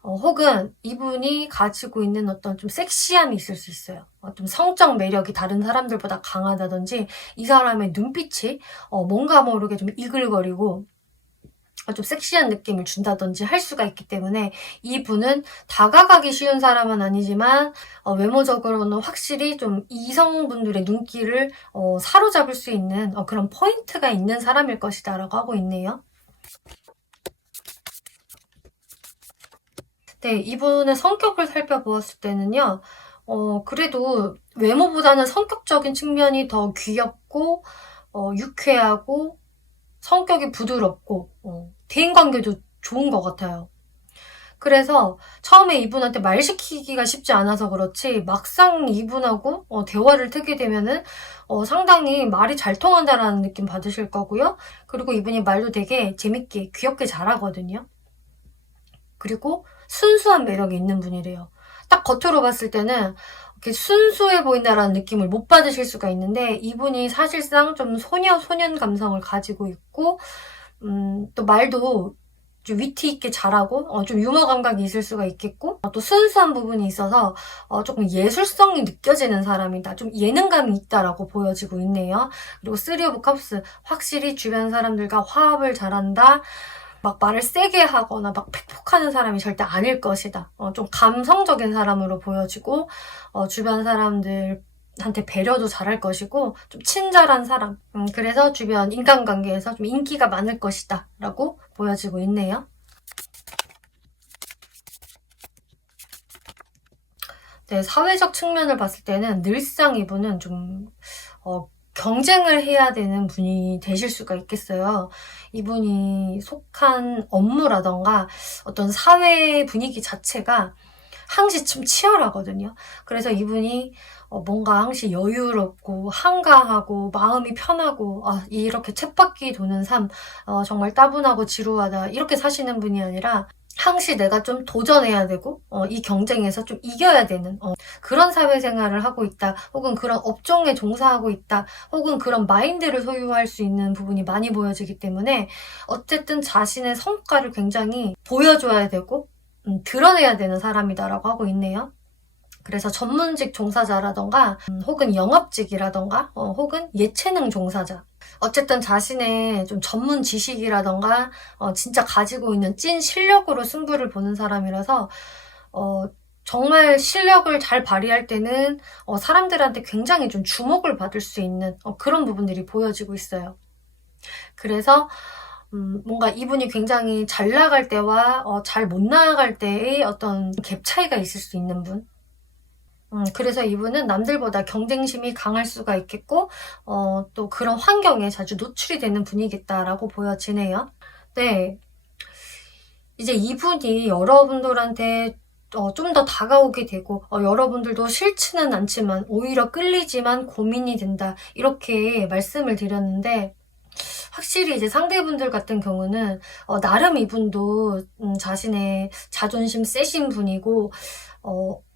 혹은 이분이 가지고 있는 어떤 좀 섹시함이 있을 수 있어요. 좀 성적 매력이 다른 사람들보다 강하다든지 이 사람의 눈빛이 뭔가 모르게 좀 이글거리고 좀 섹시한 느낌을 준다든지 할 수가 있기 때문에 이분은 다가가기 쉬운 사람은 아니지만 외모적으로는 확실히 좀 이성분들의 눈길을 사로잡을 수 있는 그런 포인트가 있는 사람일 것이다 라고 하고 있네요. 네, 이분의 성격을 살펴보았을 때는요. 그래도 외모보다는 성격적인 측면이 더 귀엽고 유쾌하고 성격이 부드럽고 대인관계도 좋은 것 같아요. 그래서 처음에 이분한테 말 시키기가 쉽지 않아서 그렇지 막상 이분하고 대화를 트게 되면은 상당히 말이 잘 통한다라는 느낌 받으실 거고요. 그리고 이분이 말도 되게 재밌게 귀엽게 잘하거든요. 그리고 순수한 매력이 있는 분이래요. 딱 겉으로 봤을 때는 이렇게 순수해 보인다라는 느낌을 못 받으실 수가 있는데 이분이 사실상 좀 소년 감성을 가지고 있고 또 말도 좀 위트 있게 잘하고 좀 유머 감각이 있을 수가 있겠고 또 순수한 부분이 있어서 조금 예술성이 느껴지는 사람이다. 좀 예능감이 있다라고 보여지고 있네요. 그리고 3 오브 컵스 확실히 주변 사람들과 화합을 잘한다. 막 말을 세게 하거나 막 팩폭하는 사람이 절대 아닐 것이다. 좀 감성적인 사람으로 보여지고 주변 사람들한테 배려도 잘할 것이고 좀 친절한 사람. 그래서 주변 인간관계에서 좀 인기가 많을 것이다 라고 보여지고 있네요. 네, 사회적 측면을 봤을 때는 늘상 이분은 좀 경쟁을 해야 되는 분이 되실 수가 있겠어요. 이분이 속한 업무라던가 어떤 사회 분위기 자체가 항시 좀 치열하거든요. 그래서 이분이 뭔가 항시 여유롭고 한가하고 마음이 편하고 이렇게 쳇바퀴 도는 삶 정말 따분하고 지루하다 이렇게 사시는 분이 아니라 항시 내가 좀 도전해야 되고 이 경쟁에서 좀 이겨야 되는 그런 사회생활을 하고 있다. 혹은 그런 업종에 종사하고 있다. 혹은 그런 마인드를 소유할 수 있는 부분이 많이 보여지기 때문에 어쨌든 자신의 성과를 굉장히 보여줘야 되고 드러내야 되는 사람이다라고 하고 있네요. 그래서 전문직 종사자라던가 혹은 영업직이라던가 혹은 예체능 종사자 어쨌든 자신의 좀 전문 지식이라던가 진짜 가지고 있는 찐 실력으로 승부를 보는 사람이라서 정말 실력을 잘 발휘할 때는 사람들한테 굉장히 좀 주목을 받을 수 있는 그런 부분들이 보여지고 있어요. 그래서 뭔가 이분이 굉장히 잘 나갈 때와 잘 못 나갈 때의 어떤 갭 차이가 있을 수 있는 분. 그래서 이분은 남들보다 경쟁심이 강할 수가 있겠고 또 그런 환경에 자주 노출이 되는 분이겠다라고 보여지네요. 네, 이제 이분이 여러분들한테 좀 더 다가오게 되고 여러분들도 싫지는 않지만 오히려 끌리지만 고민이 된다 이렇게 말씀을 드렸는데 확실히 이제 상대분들 같은 경우는 나름 이분도 자신의 자존심 세신 분이고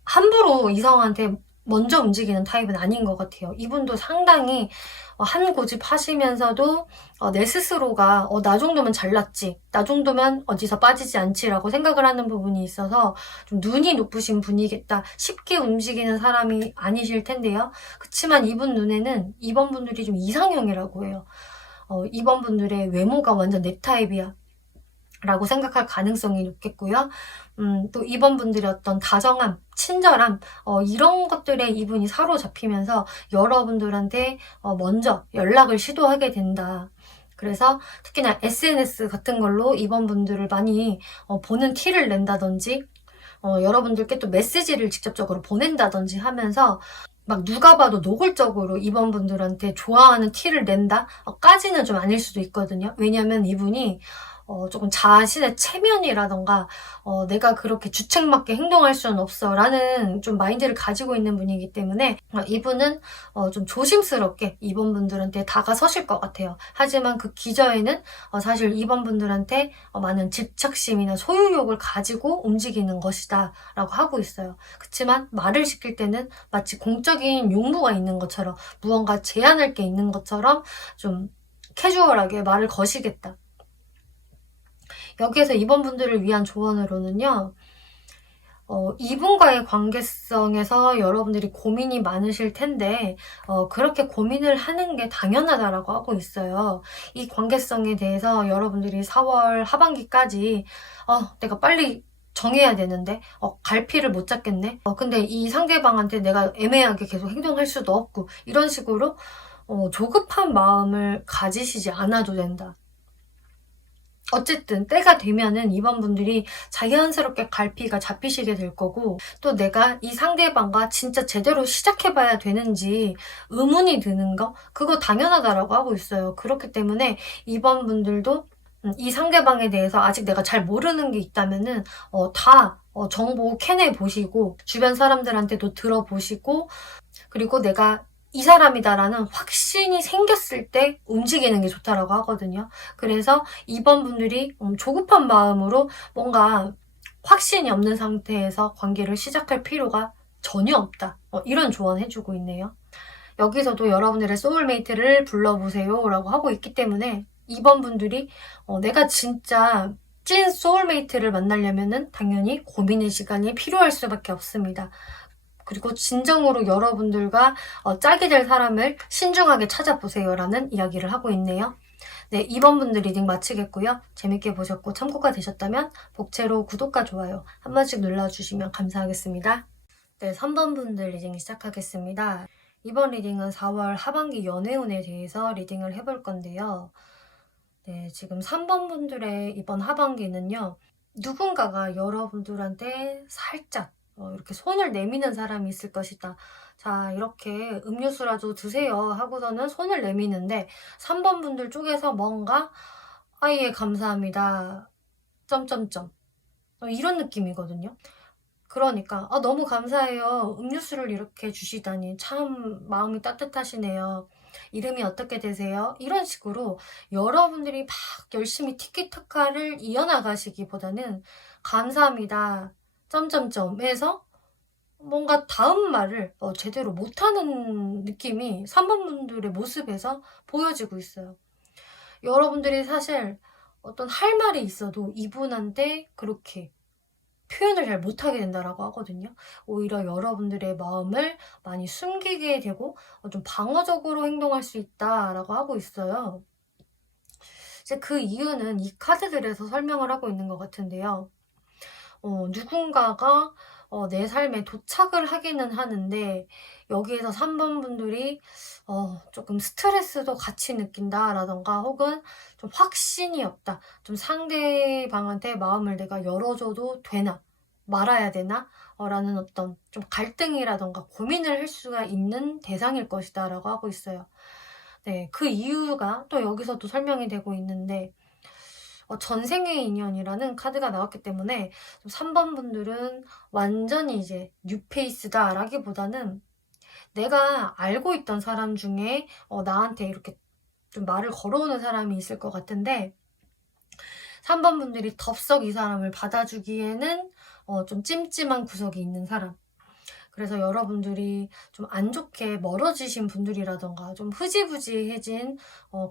함부로 이성한테 먼저 움직이는 타입은 아닌 것 같아요. 이분도 상당히 한 고집 하시면서도 내 스스로가 나 정도면 잘났지, 나 정도면 어디서 빠지지 않지라고 생각을 하는 부분이 있어서 좀 눈이 높으신 분이겠다. 쉽게 움직이는 사람이 아니실 텐데요. 그렇지만 이분 눈에는 이번 분들이 좀 이상형이라고 해요. 이번 분들의 외모가 완전 내 타입이야 라고 생각할 가능성이 높겠고요. 또 이번 분들의 어떤 다정함, 친절함 이런 것들에 이분이 사로잡히면서 여러분들한테 먼저 연락을 시도하게 된다. 그래서 특히나 SNS 같은 걸로 이번 분들을 많이 보는 티를 낸다든지 여러분들께 또 메시지를 직접적으로 보낸다든지 하면서 막 누가 봐도 노골적으로 이번 분들한테 좋아하는 티를 낸다? 까지는 좀 아닐 수도 있거든요. 왜냐면 이분이 조금 자신의 체면이라던가 내가 그렇게 주책맞게 행동할 수는 없어 라는 좀 마인드를 가지고 있는 분이기 때문에 이분은 좀 조심스럽게 이번 분들한테 다가서실 것 같아요. 하지만 그 기저에는 사실 이번 분들한테 많은 집착심이나 소유욕을 가지고 움직이는 것이다 라고 하고 있어요. 그렇지만 말을 시킬 때는 마치 공적인 용무가 있는 것처럼 무언가 제안할 게 있는 것처럼 좀 캐주얼하게 말을 거시겠다. 여기에서 이번 분들을 위한 조언으로는요. 이분과의 관계성에서 여러분들이 고민이 많으실 텐데 그렇게 고민을 하는 게 당연하다라고 하고 있어요. 이 관계성에 대해서 여러분들이 4월 하반기까지 내가 빨리 정해야 되는데 갈피를 못 잡겠네. 근데 이 상대방한테 내가 애매하게 계속 행동할 수도 없고 이런 식으로 조급한 마음을 가지시지 않아도 된다. 어쨌든 때가 되면은 이번 분들이 자연스럽게 갈피가 잡히시게 될 거고 또 내가 이 상대방과 진짜 제대로 시작해봐야 되는지 의문이 드는 거 그거 당연하다라고 하고 있어요. 그렇기 때문에 이번 분들도 이 상대방에 대해서 아직 내가 잘 모르는 게 있다면은 다 정보 캐내 보시고 주변 사람들한테도 들어보시고 그리고 내가 이 사람이다라는 확신이 생겼을 때 움직이는 게 좋다라고 하거든요. 그래서 이번 분들이 조급한 마음으로 뭔가 확신이 없는 상태에서 관계를 시작할 필요가 전혀 없다. 이런 조언 해주고 있네요. 여기서도 여러분들의 소울메이트를 불러보세요 라고 하고 있기 때문에 2번 분들이 내가 진짜 찐 소울메이트를 만나려면은 당연히 고민의 시간이 필요할 수밖에 없습니다. 그리고 진정으로 여러분들과 짝이 될 사람을 신중하게 찾아보세요 라는 이야기를 하고 있네요. 네, 2번 분들 리딩 마치겠고요. 재밌게 보셨고 참고가 되셨다면 복채로 구독과 좋아요 한 번씩 눌러주시면 감사하겠습니다. 네, 3번 분들 리딩 시작하겠습니다. 이번 리딩은 4월 하반기 연애운에 대해서 리딩을 해볼 건데요. 네, 지금 3번 분들의 이번 하반기는요. 누군가가 여러분들한테 살짝 이렇게 손을 내미는 사람이 있을 것이다. 자, 이렇게 음료수라도 드세요 하고서는 손을 내미는데 3번 분들 쪽에서 뭔가 예, 감사합니다. 점점점 이런 느낌이거든요. 그러니까 너무 감사해요. 음료수를 이렇게 주시다니 참 마음이 따뜻하시네요. 이름이 어떻게 되세요? 이런 식으로 여러분들이 막 열심히 티키타카를 이어나가시기보다는 감사합니다. 점점점에서 뭔가 다음 말을 제대로 못하는 느낌이 3번 분들의 모습에서 보여지고 있어요. 여러분들이 사실 어떤 할 말이 있어도 이분한테 그렇게 표현을 잘 못하게 된다라고 하거든요. 오히려 여러분들의 마음을 많이 숨기게 되고 좀 방어적으로 행동할 수 있다라고 하고 있어요. 이제 그 이유는 이 카드들에서 설명을 하고 있는 것 같은데요. 누군가가 내 삶에 도착을 하기는 하는데 여기에서 3번 분들이 조금 스트레스도 같이 느낀다라던가 혹은 좀 확신이 없다. 좀 상대방한테 마음을 내가 열어줘도 되나? 말아야 되나? 라는 어떤 좀 갈등이라던가 고민을 할 수가 있는 대상일 것이다 라고 하고 있어요. 네, 그 이유가 또 여기서도 설명이 되고 있는데 전생의 인연이라는 카드가 나왔기 때문에 3번 분들은 완전히 이제 뉴페이스다 라기보다는 내가 알고 있던 사람 중에 나한테 이렇게 좀 말을 걸어오는 사람이 있을 것 같은데 3번 분들이 덥석 이 사람을 받아주기에는 좀 찜찜한 구석이 있는 사람. 그래서 여러분들이 좀 안 좋게 멀어지신 분들이라던가 좀 흐지부지해진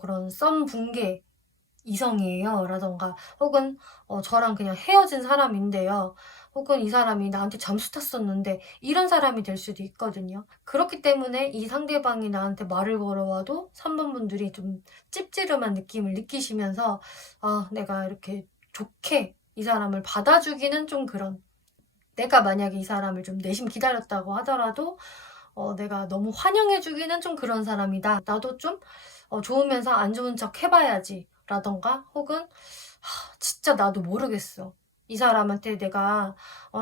그런 썸 붕괴 이성이에요 라던가 혹은 저랑 그냥 헤어진 사람인데요. 혹은 이 사람이 나한테 잠수 탔었는데 이런 사람이 될 수도 있거든요. 그렇기 때문에 이 상대방이 나한테 말을 걸어와도 3번 분들이 좀 찝찝한 느낌을 느끼시면서 내가 이렇게 좋게 이 사람을 받아주기는 좀 그런, 내가 만약에 이 사람을 좀 내심 기다렸다고 하더라도 내가 너무 환영해주기는 좀 그런 사람이다. 나도 좀 좋으면서 안 좋은 척 해봐야지 라던가 혹은 진짜 나도 모르겠어. 이 사람한테 내가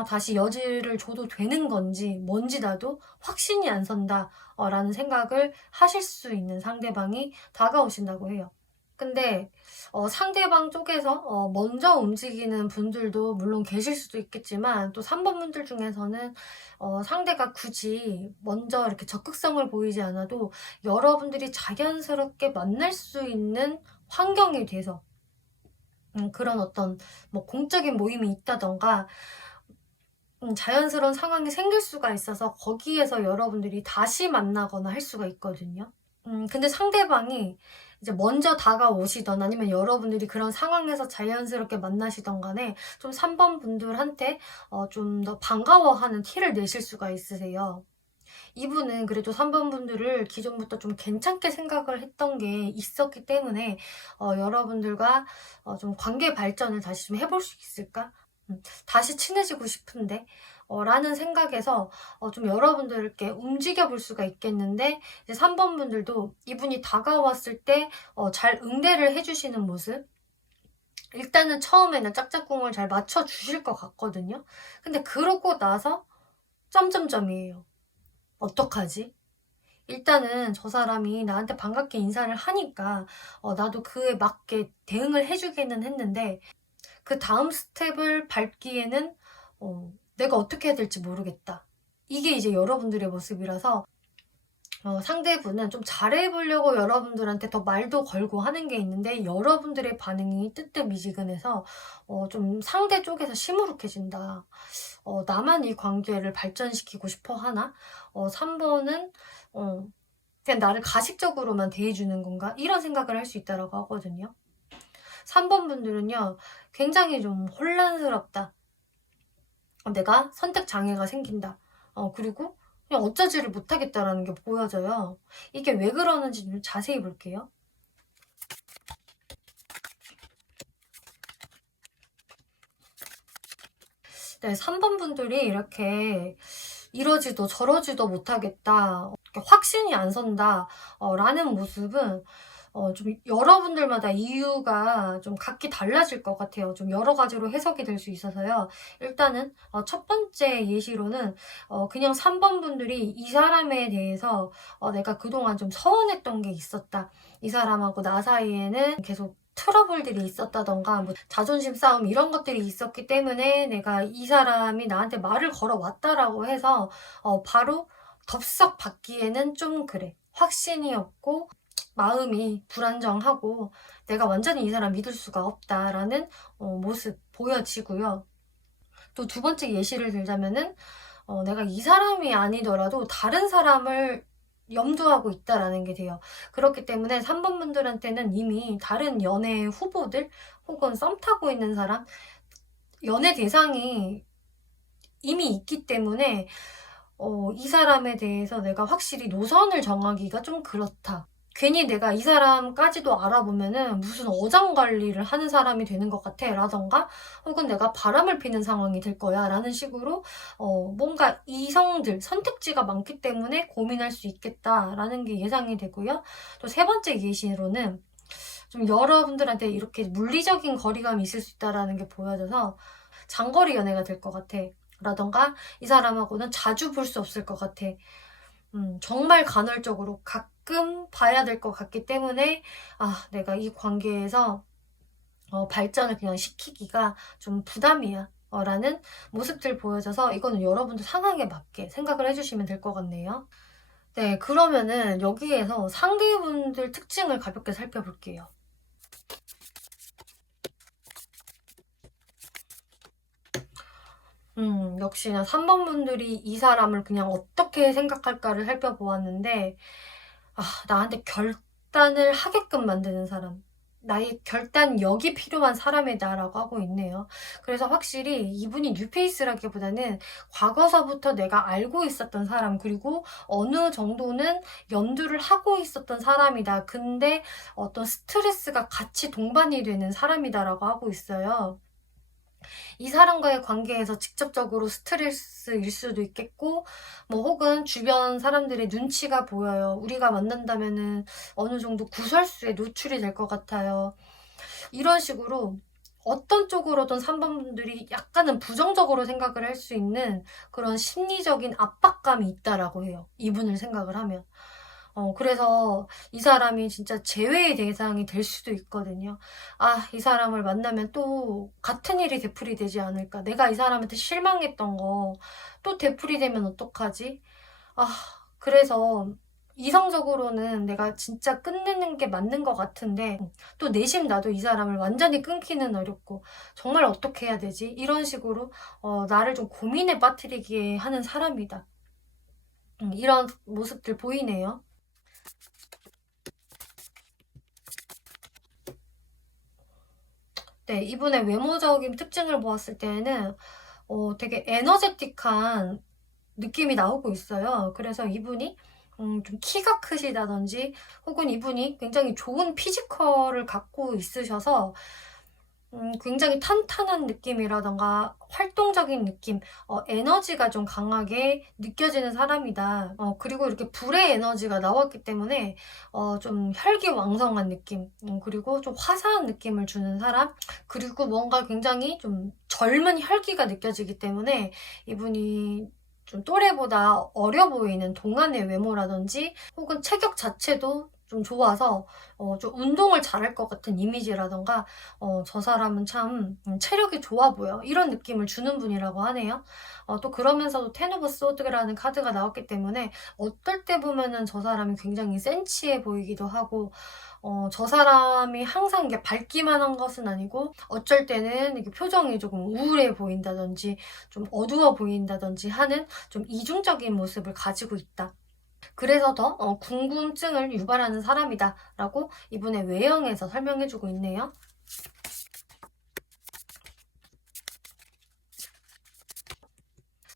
다시 여지를 줘도 되는 건지 뭔지 나도 확신이 안 선다 라는 생각을 하실 수 있는 상대방이 다가오신다고 해요. 근데 상대방 쪽에서 먼저 움직이는 분들도 물론 계실 수도 있겠지만 또 3번 분들 중에서는 상대가 굳이 먼저 이렇게 적극성을 보이지 않아도 여러분들이 자연스럽게 만날 수 있는 환경이 돼서 그런 어떤 뭐 공적인 모임이 있다던가 자연스러운 상황이 생길 수가 있어서 거기에서 여러분들이 다시 만나거나 할 수가 있거든요. 근데 상대방이 이제 먼저 다가오시던 아니면 여러분들이 그런 상황에서 자연스럽게 만나시던 간에 좀 3번 분들한테 좀 더 반가워하는 티를 내실 수가 있으세요. 이분은 그래도 3번 분들을 기존부터 좀 괜찮게 생각을 했던 게 있었기 때문에 여러분들과 좀 관계 발전을 다시 좀 해볼 수 있을까? 다시 친해지고 싶은데 라는 생각에서 좀 여러분들께 움직여 볼 수가 있겠는데 이제 3번 분들도 이분이 다가왔을 때 잘 응대를 해주시는 모습, 일단은 처음에는 짝짝꿍을 잘 맞춰주실 것 같거든요. 근데 그러고 나서 점점점이에요. 어떡하지? 일단은 저 사람이 나한테 반갑게 인사를 하니까 나도 그에 맞게 대응을 해주기는 했는데 그 다음 스텝을 밟기에는 내가 어떻게 해야 될지 모르겠다. 이게 이제 여러분들의 모습이라서 상대분은 좀 잘해보려고 여러분들한테 더 말도 걸고 하는 게 있는데 여러분들의 반응이 뜨뜻미지근해서 좀 상대 쪽에서 시무룩해진다. 나만 이 관계를 발전시키고 싶어 하나? 3번은 그냥 나를 가식적으로만 대해주는 건가? 이런 생각을 할 수 있다고 하거든요. 3번 분들은요, 굉장히 좀 혼란스럽다. 내가 선택 장애가 생긴다. 그리고 그냥 어쩌지를 못하겠다라는 게 보여져요. 이게 왜 그러는지 좀 자세히 볼게요. 네, 3번 분들이 이렇게 이러지도 저러지도 못하겠다, 확신이 안 선다 라는 모습은 좀 여러분들마다 이유가 좀 각기 달라질 것 같아요. 좀 여러 가지로 해석이 될 수 있어서요. 일단은 첫 번째 예시로는 그냥 3번 분들이 이 사람에 대해서 내가 그동안 좀 서운했던 게 있었다. 이 사람하고 나 사이에는 계속 트러블들이 있었다던가 뭐 자존심 싸움 이런 것들이 있었기 때문에 내가 이 사람이 나한테 말을 걸어왔다라고 해서 바로 덥석 받기에는 좀 그래. 확신이 없고 마음이 불안정하고 내가 완전히 이 사람 믿을 수가 없다라는 모습 보여지고요. 또 두 번째 예시를 들자면은 내가 이 사람이 아니더라도 다른 사람을 염두하고 있다라는 게 돼요. 그렇기 때문에 3번 분들한테는 이미 다른 연애 후보들 혹은 썸 타고 있는 사람, 연애 대상이 이미 있기 때문에 이 사람에 대해서 내가 확실히 노선을 정하기가 좀 그렇다. 괜히 내가 이 사람까지도 알아보면은 무슨 어장관리를 하는 사람이 되는 것 같아 라던가 혹은 내가 바람을 피는 상황이 될 거야 라는 식으로 뭔가 이성들 선택지가 많기 때문에 고민할 수 있겠다라는 게 예상이 되고요. 또 세 번째 예시로는 좀 여러분들한테 이렇게 물리적인 거리감이 있을 수 있다라는 게 보여져서 장거리 연애가 될 것 같아 라던가 이 사람하고는 자주 볼 수 없을 것 같아. 정말 간헐적으로 가끔 봐야 될 것 같기 때문에 내가 이 관계에서 발전을 그냥 시키기가 좀 부담이야 라는 모습들 보여져서 이거는 여러분들 상황에 맞게 생각을 해주시면 될 것 같네요. 네, 그러면은 여기에서 상대분들 특징을 가볍게 살펴볼게요. 역시나 3번 분들이 이 사람을 그냥 어떻게 생각할까를 살펴보았는데, 나한테 결단을 하게끔 만드는 사람. 나의 결단력이 필요한 사람이다라고 하고 있네요. 그래서 확실히 이분이 뉴페이스라기보다는 과거서부터 내가 알고 있었던 사람, 그리고 어느 정도는 연두를 하고 있었던 사람이다. 근데 어떤 스트레스가 같이 동반이 되는 사람이다라고 하고 있어요. 이 사람과의 관계에서 직접적으로 스트레스일 수도 있겠고, 뭐 혹은 주변 사람들의 눈치가 보여요. 우리가 만난다면은 어느 정도 구설수에 노출이 될 것 같아요. 이런 식으로 어떤 쪽으로든 3번 분들이 약간은 부정적으로 생각을 할 수 있는 그런 심리적인 압박감이 있다라고 해요. 이분을 생각을 하면. 그래서 이 사람이 진짜 제외의 대상이 될 수도 있거든요. 이 사람을 만나면 또 같은 일이 되풀이 되지 않을까. 내가 이 사람한테 실망했던 거 또 되풀이 되면 어떡하지? 그래서 이성적으로는 내가 진짜 끝내는 게 맞는 것 같은데 또 내심 나도 이 사람을 완전히 끊기는 어렵고 정말 어떻게 해야 되지? 이런 식으로 나를 좀 고민에 빠뜨리게 하는 사람이다. 이런 모습들 보이네요. 네, 이분의 외모적인 특징을 보았을 때는 되게 에너제틱한 느낌이 나오고 있어요. 그래서 이분이 좀 키가 크시다든지 혹은 이분이 굉장히 좋은 피지컬을 갖고 있으셔서 굉장히 탄탄한 느낌이라던가 활동적인 느낌, 에너지가 좀 강하게 느껴지는 사람이다. 그리고 이렇게 불의 에너지가 나왔기 때문에 좀 혈기왕성한 느낌, 그리고 좀 화사한 느낌을 주는 사람, 그리고 뭔가 굉장히 좀 젊은 혈기가 느껴지기 때문에 이분이 좀 또래보다 어려 보이는 동안의 외모라든지 혹은 체격 자체도 좀 좋아서 좀 운동을 잘할 것 같은 이미지라던가 저 사람은 참 체력이 좋아 보여 이런 느낌을 주는 분이라고 하네요. 또 그러면서도 텐 오브 소드라는 카드가 나왔기 때문에 어떨 때 보면은 저 사람이 굉장히 센치해 보이기도 하고 저 사람이 항상 이게 밝기만 한 것은 아니고 어쩔 때는 이렇게 표정이 조금 우울해 보인다든지 좀 어두워 보인다든지 하는 좀 이중적인 모습을 가지고 있다. 그래서 더 궁금증을 유발하는 사람이다 라고 이분의 외형에서 설명해주고 있네요.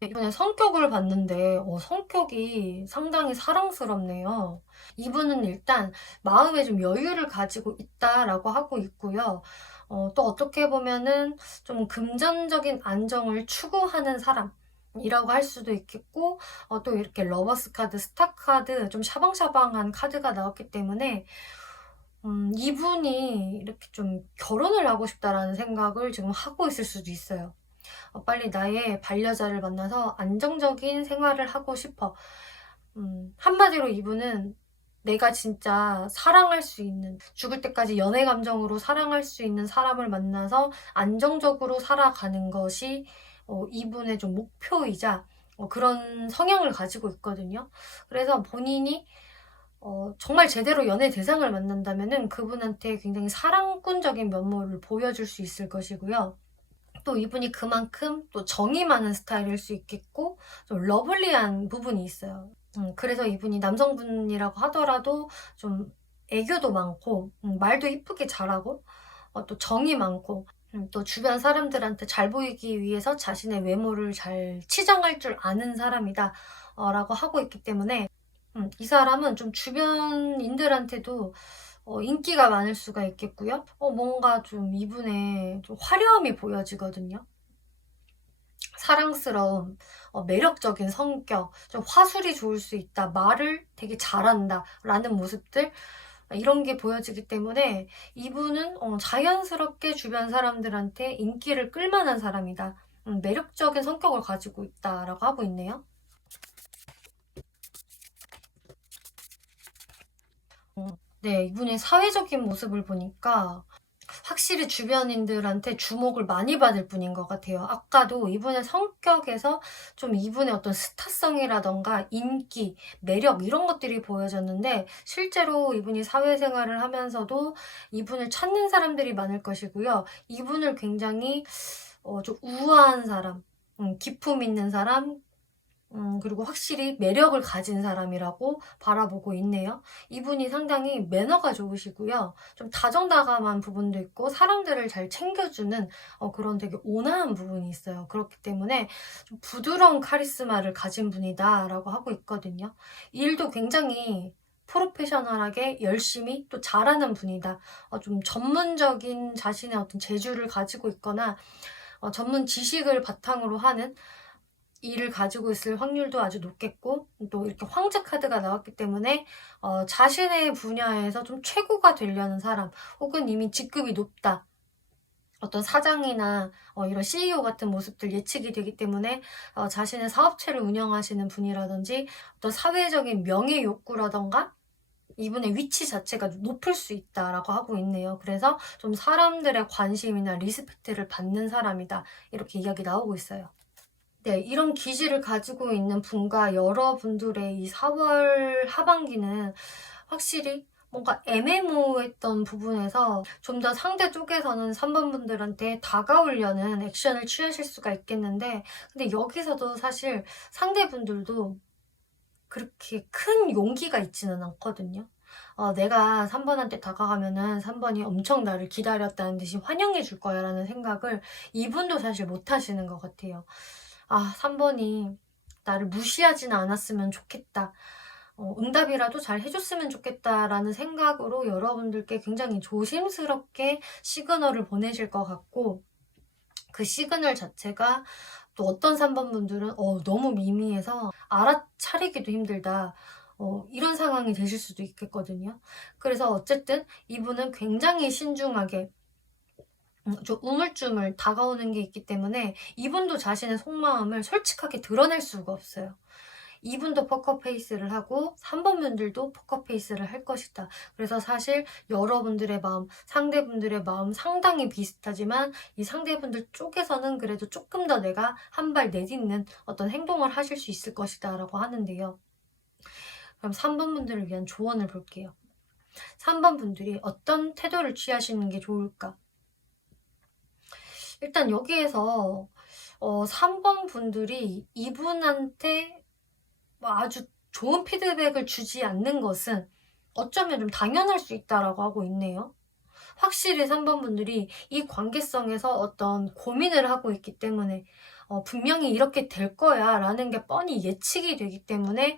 이번에 성격을 봤는데 성격이 상당히 사랑스럽네요. 이분은 일단 마음에 좀 여유를 가지고 있다라고 하고 있고요. 또 어떻게 보면은 좀 금전적인 안정을 추구하는 사람이라고 할 수도 있겠고, 또 이렇게 러버스 카드, 스타 카드, 좀 샤방샤방한 카드가 나왔기 때문에 이분이 이렇게 좀 결혼을 하고 싶다라는 생각을 지금 하고 있을 수도 있어요. 빨리 나의 반려자를 만나서 안정적인 생활을 하고 싶어. 한마디로 이분은 내가 진짜 사랑할 수 있는, 죽을 때까지 연애 감정으로 사랑할 수 있는 사람을 만나서 안정적으로 살아가는 것이 이분의 좀 목표이자 그런 성향을 가지고 있거든요. 그래서 본인이 정말 제대로 연애 대상을 만난다면은 그분한테 굉장히 사랑꾼적인 면모를 보여줄 수 있을 것이고요. 또 이분이 그만큼 또 정이 많은 스타일일 수 있겠고 좀 러블리한 부분이 있어요. 그래서 이분이 남성분이라고 하더라도 좀 애교도 많고 말도 이쁘게 잘하고 또 정이 많고 또 주변 사람들한테 잘 보이기 위해서 자신의 외모를 잘 치장할 줄 아는 사람이다 라고 하고 있기 때문에 이 사람은 좀 주변인들한테도 인기가 많을 수가 있겠고요. 뭔가 좀 이분의 좀 화려함이 보여지거든요. 사랑스러움, 매력적인 성격, 좀 화술이 좋을 수 있다, 말을 되게 잘한다 라는 모습들 이런 게 보여지기 때문에 이분은 자연스럽게 주변 사람들한테 인기를 끌만한 사람이다. 매력적인 성격을 가지고 있다라고 하고 있네요. 네, 이분의 사회적인 모습을 보니까 확실히 주변인들한테 주목을 많이 받을 분인 것 같아요. 아까도 이분의 성격에서 좀 이분의 어떤 스타성이라던가 인기, 매력 이런 것들이 보여졌는데 실제로 이분이 사회생활을 하면서도 이분을 찾는 사람들이 많을 것이고요. 이분을 굉장히 좀 우아한 사람, 기품 있는 사람, 그리고 확실히 매력을 가진 사람이라고 바라보고 있네요. 이분이 상당히 매너가 좋으시고요. 좀 다정다감한 부분도 있고 사람들을 잘 챙겨주는 그런 되게 온화한 부분이 있어요. 그렇기 때문에 좀 부드러운 카리스마를 가진 분이다라고 하고 있거든요. 일도 굉장히 프로페셔널하게 열심히 또 잘하는 분이다. 좀 전문적인 자신의 어떤 재주를 가지고 있거나 전문 지식을 바탕으로 하는 일을 가지고 있을 확률도 아주 높겠고 또 이렇게 황제 카드가 나왔기 때문에 자신의 분야에서 좀 최고가 되려는 사람 혹은 이미 직급이 높다. 어떤 사장이나 이런 CEO 같은 모습들 예측이 되기 때문에 자신의 사업체를 운영하시는 분이라든지 어떤 사회적인 명예 욕구라던가 이분의 위치 자체가 높을 수 있다라고 하고 있네요. 그래서 좀 사람들의 관심이나 리스펙트를 받는 사람이다. 이렇게 이야기 나오고 있어요. 네, 이런 기질을 가지고 있는 분과 여러분들의 이 4월 하반기는 확실히 뭔가 애매모호했던 부분에서 좀 더 상대 쪽에서는 3번 분들한테 다가오려는 액션을 취하실 수가 있겠는데 근데 여기서도 사실 상대분들도 그렇게 큰 용기가 있지는 않거든요. 내가 3번한테 다가가면은 3번이 엄청 나를 기다렸다는 듯이 환영해 줄 거야 라는 생각을 이분도 사실 못 하시는 것 같아요. 3번이 나를 무시하지는 않았으면 좋겠다. 응답이라도 잘 해줬으면 좋겠다라는 생각으로 여러분들께 굉장히 조심스럽게 시그널을 보내실 것 같고 그 시그널 자체가 또 어떤 3번 분들은 너무 미미해서 알아차리기도 힘들다. 이런 상황이 되실 수도 있겠거든요. 그래서 어쨌든 이분은 굉장히 신중하게 좀 우물쭈물 다가오는 게 있기 때문에 이분도 자신의 속마음을 솔직하게 드러낼 수가 없어요. 2분도 포커페이스를 하고 3번 분들도 포커페이스를 할 것이다. 그래서 사실 여러분들의 마음, 상대분들의 마음 상당히 비슷하지만 이 상대분들 쪽에서는 그래도 조금 더 내가 한 발 내딛는 어떤 행동을 하실 수 있을 것이다 라고 하는데요. 그럼 3번 분들을 위한 조언을 볼게요. 3번 분들이 어떤 태도를 취하시는 게 좋을까? 일단 여기에서 3번 분들이 이분한테 뭐 아주 좋은 피드백을 주지 않는 것은 어쩌면 좀 당연할 수 있다라고 하고 있네요. 확실히 3번 분들이 이 관계성에서 어떤 고민을 하고 있기 때문에 분명히 이렇게 될 거야 라는 게 뻔히 예측이 되기 때문에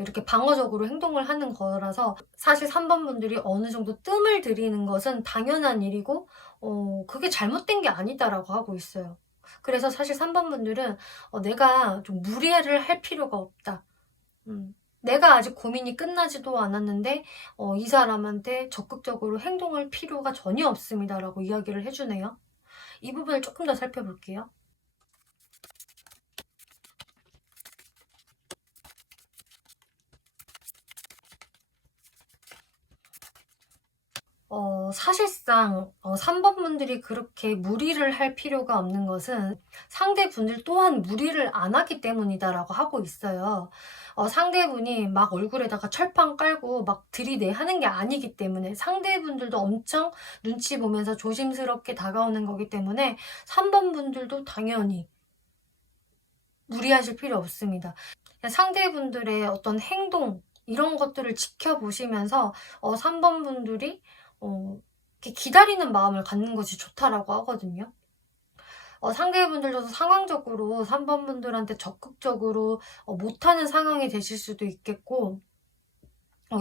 이렇게 방어적으로 행동을 하는 거라서 사실 3번 분들이 어느 정도 뜸을 들이는 것은 당연한 일이고 그게 잘못된 게 아니다라고 하고 있어요. 그래서 사실 3번 분들은 내가 좀 무리를 할 필요가 없다. 내가 아직 고민이 끝나지도 않았는데 이 사람한테 적극적으로 행동할 필요가 전혀 없습니다 라고 이야기를 해주네요. 이 부분을 조금 더 살펴볼게요. 사실상 3번 분들이 그렇게 무리를 할 필요가 없는 것은 상대분들 또한 무리를 안 하기 때문이다라고 하고 있어요. 상대분이 막 얼굴에다가 철판 깔고 막 들이대 하는 게 아니기 때문에 상대분들도 엄청 눈치 보면서 조심스럽게 다가오는 거기 때문에 3번 분들도 당연히 무리하실 필요 없습니다. 상대분들의 어떤 행동 이런 것들을 지켜보시면서 3번 분들이 이렇게 기다리는 마음을 갖는 것이 좋다라고 하거든요. 상대분들도 상황적으로 3번 분들한테 적극적으로 못하는 상황이 되실 수도 있겠고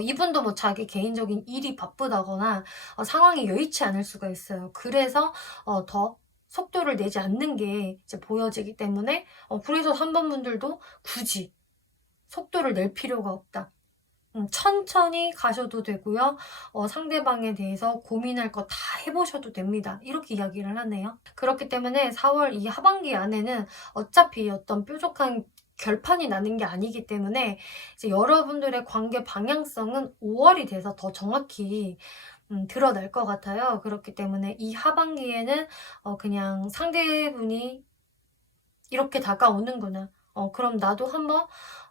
이분도 뭐 자기 개인적인 일이 바쁘다거나 상황이 여의치 않을 수가 있어요. 그래서 더 속도를 내지 않는 게 이제 보여지기 때문에 그래서 3번 분들도 굳이 속도를 낼 필요가 없다. 천천히 가셔도 되고요. 상대방에 대해서 고민할 거 다 해보셔도 됩니다. 이렇게 이야기를 하네요. 그렇기 때문에 4월 이 하반기 안에는 어차피 어떤 뾰족한 결판이 나는 게 아니기 때문에 이제 여러분들의 관계 방향성은 5월이 돼서 더 정확히 드러날 것 같아요. 그렇기 때문에 이 하반기에는 그냥 상대분이 이렇게 다가오는구나. 그럼 나도 한번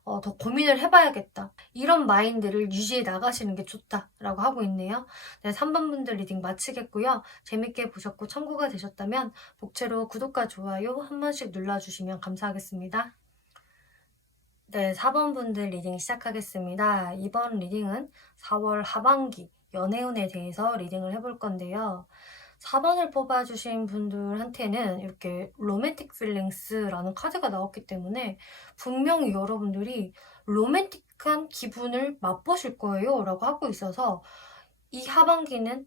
더 고민을 해봐야겠다. 이런 마인드를 유지해 나가시는 게 좋다라고 하고 있네요. 네, 3번 분들 리딩 마치겠고요. 재밌게 보셨고 참고가 되셨다면 복채로 구독과 좋아요 한 번씩 눌러주시면 감사하겠습니다. 네, 4번 분들 리딩 시작하겠습니다. 이번 리딩은 4월 하반기 연애운에 대해서 리딩을 해볼 건데요. 4번을 뽑아주신 분들한테는 이렇게 로맨틱 필링스라는 카드가 나왔기 때문에 분명히 여러분들이 로맨틱한 기분을 맛보실 거예요 라고 하고 있어서 이 하반기는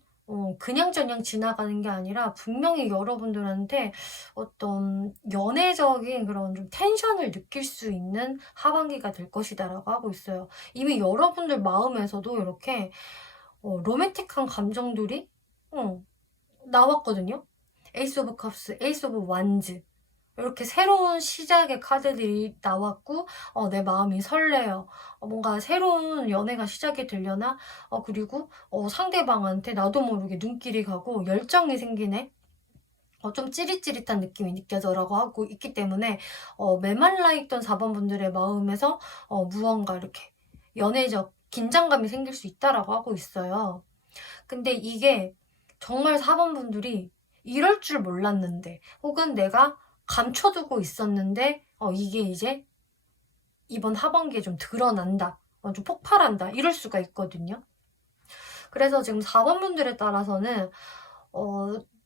그냥저냥 지나가는 게 아니라 분명히 여러분들한테 어떤 연애적인 그런 좀 텐션을 느낄 수 있는 하반기가 될 것이다 라고 하고 있어요. 이미 여러분들 마음에서도 이렇게 로맨틱한 감정들이 나왔거든요. 에이스 오브 컵스, 에이스 오브 완즈 이렇게 새로운 시작의 카드들이 나왔고 내 마음이 설레요. 뭔가 새로운 연애가 시작이 되려나? 그리고 상대방한테 나도 모르게 눈길이 가고 열정이 생기네? 좀 찌릿찌릿한 느낌이 느껴져라고 하고 있기 때문에 메말라 있던 4번 분들의 마음에서 무언가 이렇게 연애적 긴장감이 생길 수 있다라고 하고 있어요. 근데 이게 정말 4번 분들이 이럴 줄 몰랐는데 혹은 내가 감춰두고 있었는데 이게 이제 이번 하반기에 좀 드러난다. 좀 폭발한다. 이럴 수가 있거든요. 그래서 지금 4번 분들에 따라서는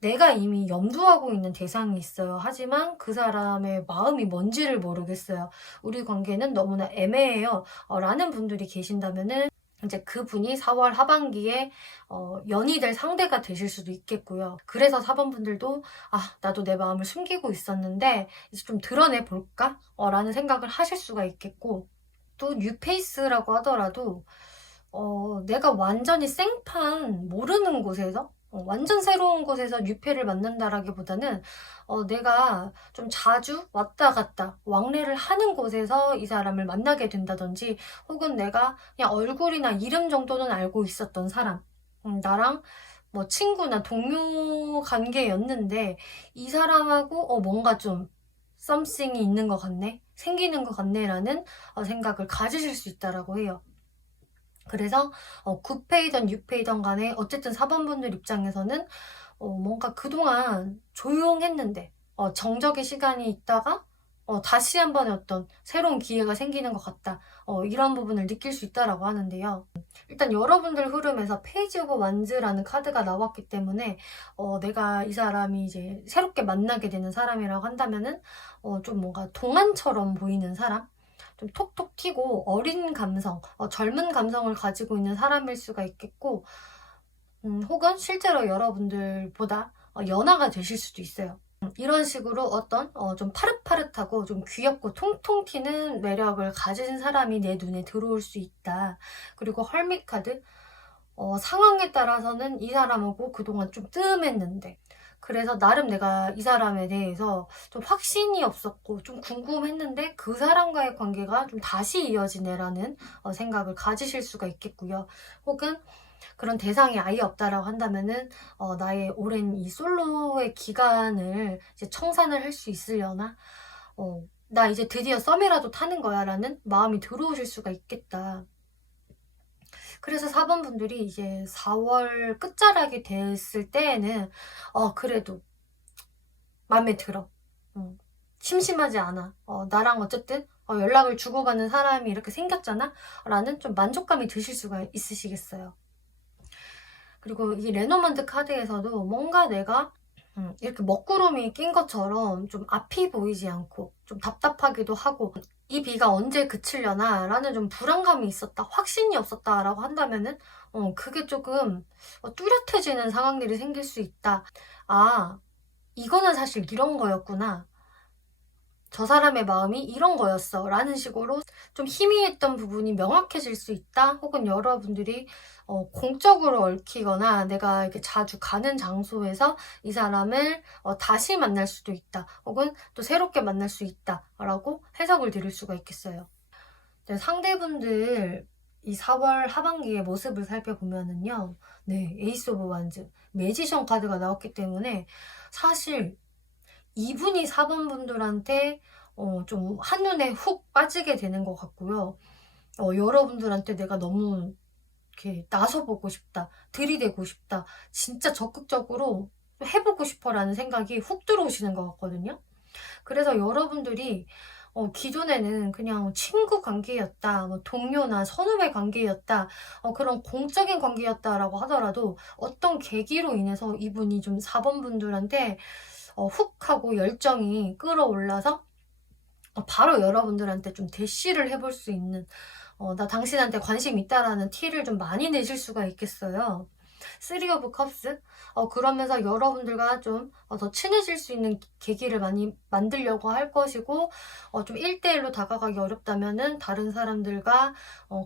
내가 이미 염두하고 있는 대상이 있어요. 하지만 그 사람의 마음이 뭔지를 모르겠어요. 우리 관계는 너무나 애매해요. 라는 분들이 계신다면은 이제 그분이 4월 하반기에 연이 될 상대가 되실 수도 있겠고요. 그래서 4번 분들도 나도 내 마음을 숨기고 있었는데 이제 좀 드러내 볼까? 라는 생각을 하실 수가 있겠고 또 뉴페이스라고 하더라도 내가 완전히 생판 모르는 곳에서 완전 새로운 곳에서 뉴페를 만난다라기보다는 내가 좀 자주 왔다 갔다 왕래를 하는 곳에서 이 사람을 만나게 된다든지, 혹은 내가 그냥 얼굴이나 이름 정도는 알고 있었던 사람, 나랑 뭐 친구나 동료 관계였는데 이 사람하고 뭔가 좀 썸씽이 있는 것 같네, 생기는 것 같네라는 생각을 가지실 수 있다라고 해요. 그래서 9페이든 6페이든 간에 어쨌든 4번분들 입장에서는 뭔가 그동안 조용했는데 정적의 시간이 있다가 다시 한 번의 어떤 새로운 기회가 생기는 것 같다. 이런 부분을 느낄 수 있다라고 하는데요. 일단 여러분들 흐름에서 페이지 오브 완즈라는 카드가 나왔기 때문에 내가 이 사람이 이제 새롭게 만나게 되는 사람이라고 한다면은 좀 뭔가 동안처럼 보이는 사람? 좀 톡톡 튀고 어린 감성, 젊은 감성을 가지고 있는 사람일 수가 있겠고, 혹은 실제로 여러분들보다 연하가 되실 수도 있어요. 이런 식으로 어떤 좀 파릇파릇하고 좀 귀엽고 통통 튀는 매력을 가진 사람이 내 눈에 들어올 수 있다. 그리고 헐밋 카드, 상황에 따라서는 이 사람하고 그동안 좀 뜸했는데, 그래서 나름 내가 이 사람에 대해서 좀 확신이 없었고 좀 궁금했는데 그 사람과의 관계가 좀 다시 이어지네라는 생각을 가지실 수가 있겠고요. 혹은 그런 대상이 아예 없다라고 한다면은 나의 오랜 이 솔로의 기간을 이제 청산을 할 수 있으려나, 나 이제 드디어 썸이라도 타는 거야 라는 마음이 들어오실 수가 있겠다. 그래서 4번 분들이 이제 4월 끝자락이 됐을 때에는 그래도 마음에 들어. 심심하지 않아. 나랑 어쨌든 연락을 주고받는 사람이 이렇게 생겼잖아? 라는 좀 만족감이 드실 수가 있으시겠어요. 그리고 이 레노먼드 카드에서도 뭔가 내가 이렇게 먹구름이 낀 것처럼 좀 앞이 보이지 않고 좀 답답하기도 하고, 이 비가 언제 그치려나 라는 좀 불안감이 있었다, 확신이 없었다 라고 한다면은 그게 조금 뚜렷해지는 상황들이 생길 수 있다. 아, 이거는 사실 이런 거였구나, 저 사람의 마음이 이런 거였어 라는 식으로 좀 희미했던 부분이 명확해질 수 있다. 혹은 여러분들이 공적으로 얽히거나 내가 이렇게 자주 가는 장소에서 이 사람을 다시 만날 수도 있다. 혹은 또 새롭게 만날 수 있다 라고 해석을 드릴 수가 있겠어요. 네, 상대분들 이 4월 하반기의 모습을 살펴보면은요, 네, 에이스 오브 완즈, 매지션 카드가 나왔기 때문에 사실 이분이 4번 분들한테 좀 한눈에 훅 빠지게 되는 것 같고요. 여러분들한테 내가 너무 이렇게 나서보고 싶다, 들이대고 싶다, 진짜 적극적으로 해보고 싶어라는 생각이 훅 들어오시는 것 같거든요. 그래서 여러분들이 기존에는 그냥 친구 관계였다, 뭐 동료나 선후배 관계였다, 그런 공적인 관계였다라고 하더라도 어떤 계기로 인해서 이분이 좀 4번 분들한테 훅 하고 열정이 끌어올라서 바로 여러분들한테 좀 대시를 해볼 수 있는, 나 당신한테 관심 있다라는 티를 좀 많이 내실 수가 있겠어요. 3 오브 컵스, 그러면서 여러분들과 좀 더 친해질 수 있는 계기를 많이 만들려고 할 것이고, 좀 1대1로 다가가기 어렵다면은 다른 사람들과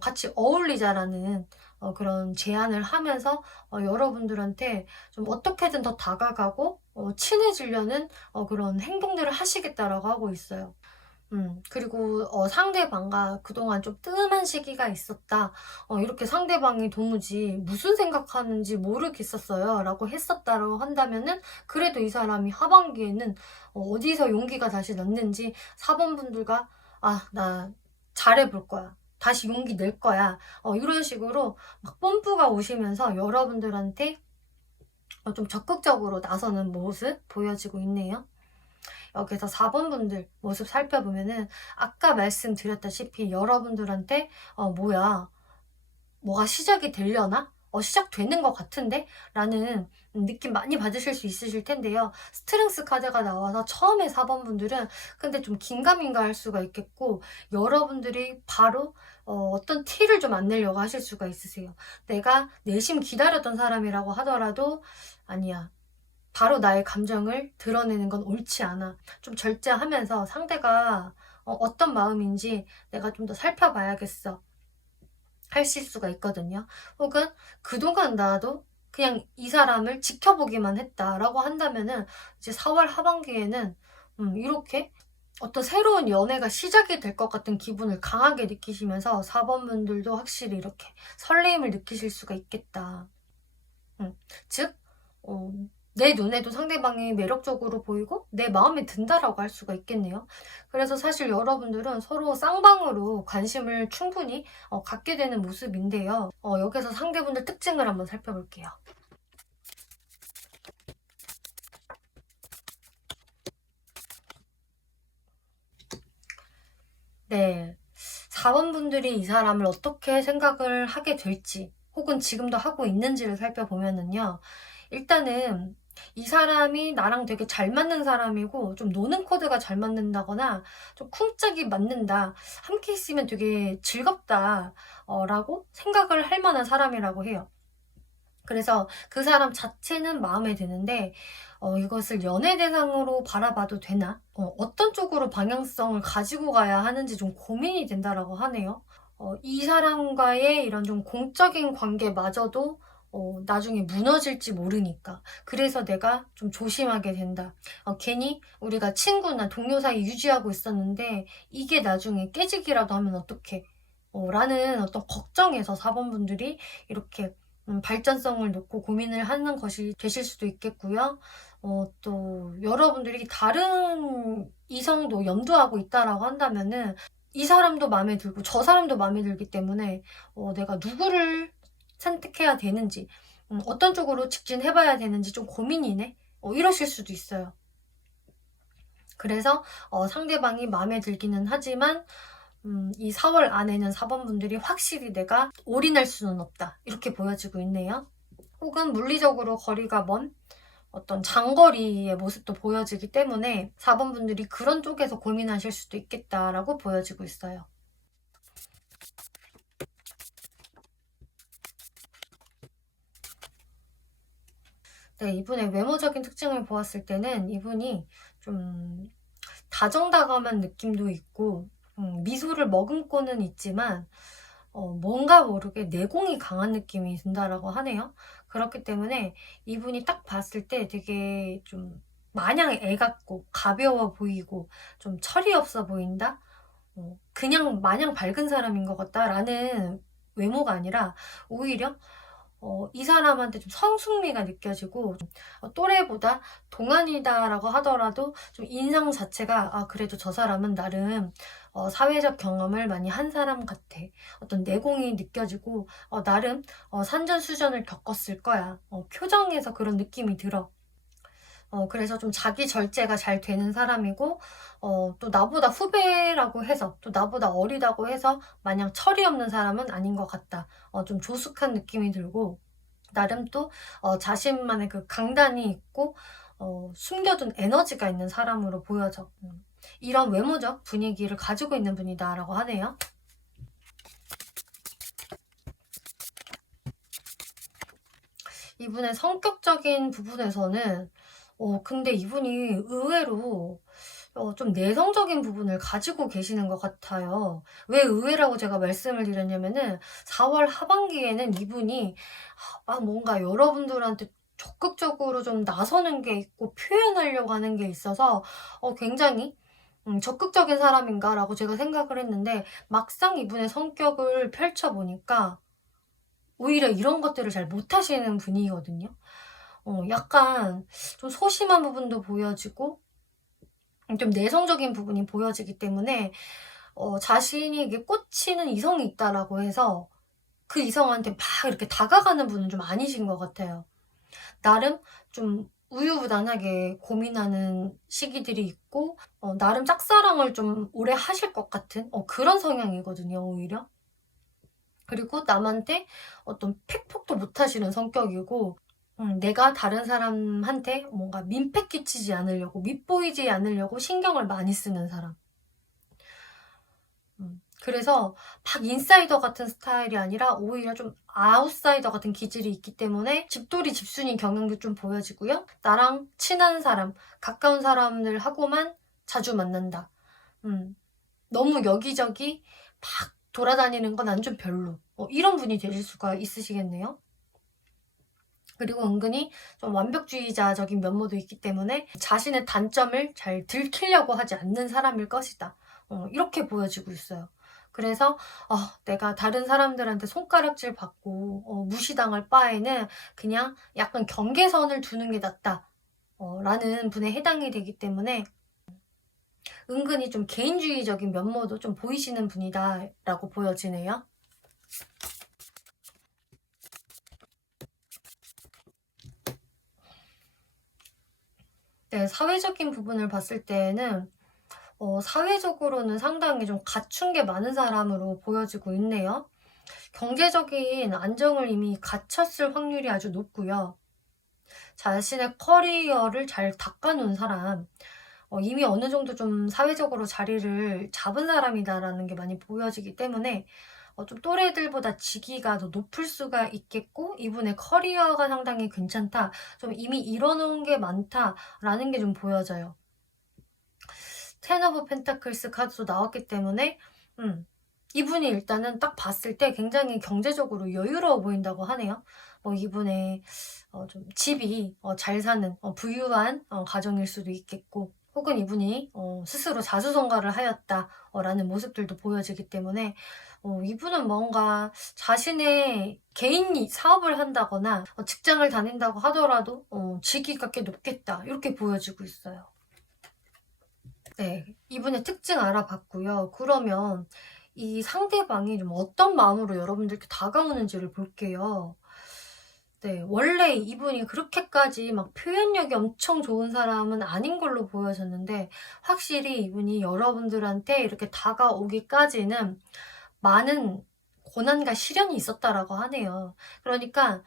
같이 어울리자라는 그런 제안을 하면서 여러분들한테 좀 어떻게든 더 다가가고 친해지려는 그런 행동들을 하시겠다라고 하고 있어요. 그리고 상대방과 그동안 좀 뜸한 시기가 있었다. 이렇게 상대방이 도무지 무슨 생각하는지 모르겠었어요. 라고 했었다고 한다면은, 그래도 이 사람이 하반기에는 어디서 용기가 다시 났는지 4번 분들과, 나 잘해볼 거야, 다시 용기 낼 거야, 이런 식으로 막 뽐뿌가 오시면서 여러분들한테 좀 적극적으로 나서는 모습 보여지고 있네요. 여기서 4번 분들 모습 살펴보면은 아까 말씀드렸다시피 여러분들한테 뭐가 시작이 되려나? 시작되는 것 같은데? 라는 느낌 많이 받으실 수 있으실 텐데요. 스트렝스 카드가 나와서 처음에 4번 분들은 근데 좀 긴가민가 할 수가 있겠고, 여러분들이 바로 어떤 티를 좀 안 내려고 하실 수가 있으세요. 내가 내심 기다렸던 사람이라고 하더라도 아니야, 바로 나의 감정을 드러내는 건 옳지 않아, 좀 절제하면서 상대가 어떤 마음인지 내가 좀 더 살펴봐야겠어 하실 수가 있거든요. 혹은 그동안 나도 그냥 이 사람을 지켜보기만 했다라고 한다면은 이제 4월 하반기에는 이렇게 어떤 새로운 연애가 시작이 될 것 같은 기분을 강하게 느끼시면서 4번 분들도 확실히 이렇게 설레임을 느끼실 수가 있겠다. 즉, 내 눈에도 상대방이 매력적으로 보이고 내 마음에 든다라고 할 수가 있겠네요. 그래서 사실 여러분들은 서로 쌍방으로 관심을 충분히 갖게 되는 모습인데요. 여기서 상대분들 특징을 한번 살펴볼게요. 네. 4번 분들이 이 사람을 어떻게 생각을 하게 될지 혹은 지금도 하고 있는지를 살펴보면은요. 일단은 이 사람이 나랑 되게 잘 맞는 사람이고 좀 노는 코드가 잘 맞는다거나 좀 쿵짝이 맞는다. 함께 있으면 되게 즐겁다. 라고 생각을 할 만한 사람이라고 해요. 그래서 그 사람 자체는 마음에 드는데 이것을 연애 대상으로 바라봐도 되나? 어떤 쪽으로 방향성을 가지고 가야 하는지 좀 고민이 된다라고 하네요. 이 사람과의 이런 좀 공적인 관계마저도 나중에 무너질지 모르니까. 그래서 내가 좀 조심하게 된다. 괜히 우리가 친구나 동료 사이 유지하고 있었는데 이게 나중에 깨지기라도 하면 어떡해. 라는 어떤 걱정에서 4번 분들이 이렇게 발전성을 놓고 고민을 하는 것이 되실 수도 있겠고요. 또 여러분들이 다른 이성도 염두하고 있다라고 한다면은 이 사람도 마음에 들고 저 사람도 마음에 들기 때문에 내가 누구를 선택해야 되는지 어떤 쪽으로 직진해봐야 되는지 좀 고민이네 이러실 수도 있어요. 그래서 상대방이 마음에 들기는 하지만 이 4월 안에는 4번 분들이 확실히 내가 올인할 수는 없다 이렇게 보여지고 있네요. 혹은 물리적으로 거리가 먼 어떤 장거리의 모습도 보여지기 때문에 4번 분들이 그런 쪽에서 고민하실 수도 있겠다라고 보여지고 있어요. 네, 이분의 외모적인 특징을 보았을 때는 이분이 좀 다정다감한 느낌도 있고 미소를 머금고는 있지만 뭔가 모르게 내공이 강한 느낌이 든다라고 하네요. 그렇기 때문에 이분이 딱 봤을 때 되게 좀 마냥 애 같고 가벼워 보이고 좀 철이 없어 보인다? 그냥 마냥 밝은 사람인 것 같다라는 외모가 아니라 오히려 이 사람한테 좀 성숙미가 느껴지고 또래보다 동안이다라고 하더라도 좀 인상 자체가 그래도 저 사람은 나름 사회적 경험을 많이 한 사람 같아. 어떤 내공이 느껴지고 나름 산전수전을 겪었을 거야. 표정에서 그런 느낌이 들어. 그래서 좀 자기 절제가 잘 되는 사람이고, 또 나보다 후배라고 해서, 또 나보다 어리다고 해서 마냥 철이 없는 사람은 아닌 것 같다. 좀 조숙한 느낌이 들고, 나름 또, 자신만의 그 강단이 있고, 숨겨둔 에너지가 있는 사람으로 보여져. 이런 외모적 분위기를 가지고 있는 분이다라고 하네요. 이분의 성격적인 부분에서는 근데 이분이 의외로 좀 내성적인 부분을 가지고 계시는 것 같아요. 왜 의외라고 제가 말씀을 드렸냐면은 4월 하반기에는 이분이 뭔가 여러분들한테 적극적으로 좀 나서는 게 있고 표현하려고 하는 게 있어서 굉장히 적극적인 사람인가라고 제가 생각을 했는데 막상 이분의 성격을 펼쳐보니까 오히려 이런 것들을 잘 못하시는 분이거든요. 약간 좀 소심한 부분도 보여지고 좀 내성적인 부분이 보여지기 때문에 자신이 이게 꽂히는 이성이 있다라고 해서 그 이성한테 막 이렇게 다가가는 분은 좀 아니신 것 같아요. 나름 좀 우유부단하게 고민하는 시기들이 있고 나름 짝사랑을 좀 오래 하실 것 같은 그런 성향이거든요, 오히려. 그리고 남한테 어떤 팩폭도 못 하시는 성격이고 내가 다른 사람한테 뭔가 민폐 끼치지 않으려고 밉보이지 않으려고 신경을 많이 쓰는 사람. 그래서 막 인사이더 같은 스타일이 아니라 오히려 좀 아웃사이더 같은 기질이 있기 때문에 집돌이 집순이 경향도 좀 보여지고요. 나랑 친한 사람, 가까운 사람들하고만 자주 만난다. 너무 여기저기 막 돌아다니는 건 난 좀 별로. 이런 분이 되실 수가 있으시겠네요. 그리고 은근히 좀 완벽주의자적인 면모도 있기 때문에 자신의 단점을 잘 들키려고 하지 않는 사람일 것이다. 이렇게 보여지고 있어요. 그래서 내가 다른 사람들한테 손가락질 받고 무시당할 바에는 그냥 약간 경계선을 두는 게 낫다. 라는 분에 해당이 되기 때문에 은근히 좀 개인주의적인 면모도 좀 보이시는 분이다 라고 보여지네요. 네, 사회적인 부분을 봤을 때는 사회적으로는 상당히 좀 갖춘 게 많은 사람으로 보여지고 있네요. 경제적인 안정을 이미 갖췄을 확률이 아주 높고요. 자신의 커리어를 잘 닦아놓은 사람, 이미 어느 정도 좀 사회적으로 자리를 잡은 사람이다라는 게 많이 보여지기 때문에 좀 또래들보다 직위가 더 높을 수가 있겠고 이분의 커리어가 상당히 괜찮다. 좀 이미 이뤄놓은 게 많다라는 게 좀 보여져요. 텐 오브 펜타클스 카드도 나왔기 때문에 이분이 일단은 딱 봤을 때 굉장히 경제적으로 여유로워 보인다고 하네요. 이분의 좀 집이 잘 사는 부유한 가정일 수도 있겠고 혹은 이분이 스스로 자수성가를 하였다라는 모습들도 보여지기 때문에 이분은 뭔가 자신의 개인 사업을 한다거나 직장을 다닌다고 하더라도 직위가 꽤 높겠다 이렇게 보여지고 있어요. 네, 이분의 특징 알아봤고요. 그러면 이 상대방이 좀 어떤 마음으로 여러분들께 다가오는지를 볼게요. 네, 원래 이분이 그렇게까지 막 표현력이 엄청 좋은 사람은 아닌 걸로 보여졌는데 확실히 이분이 여러분들한테 이렇게 다가오기까지는 많은 고난과 시련이 있었다라고 하네요. 그러니까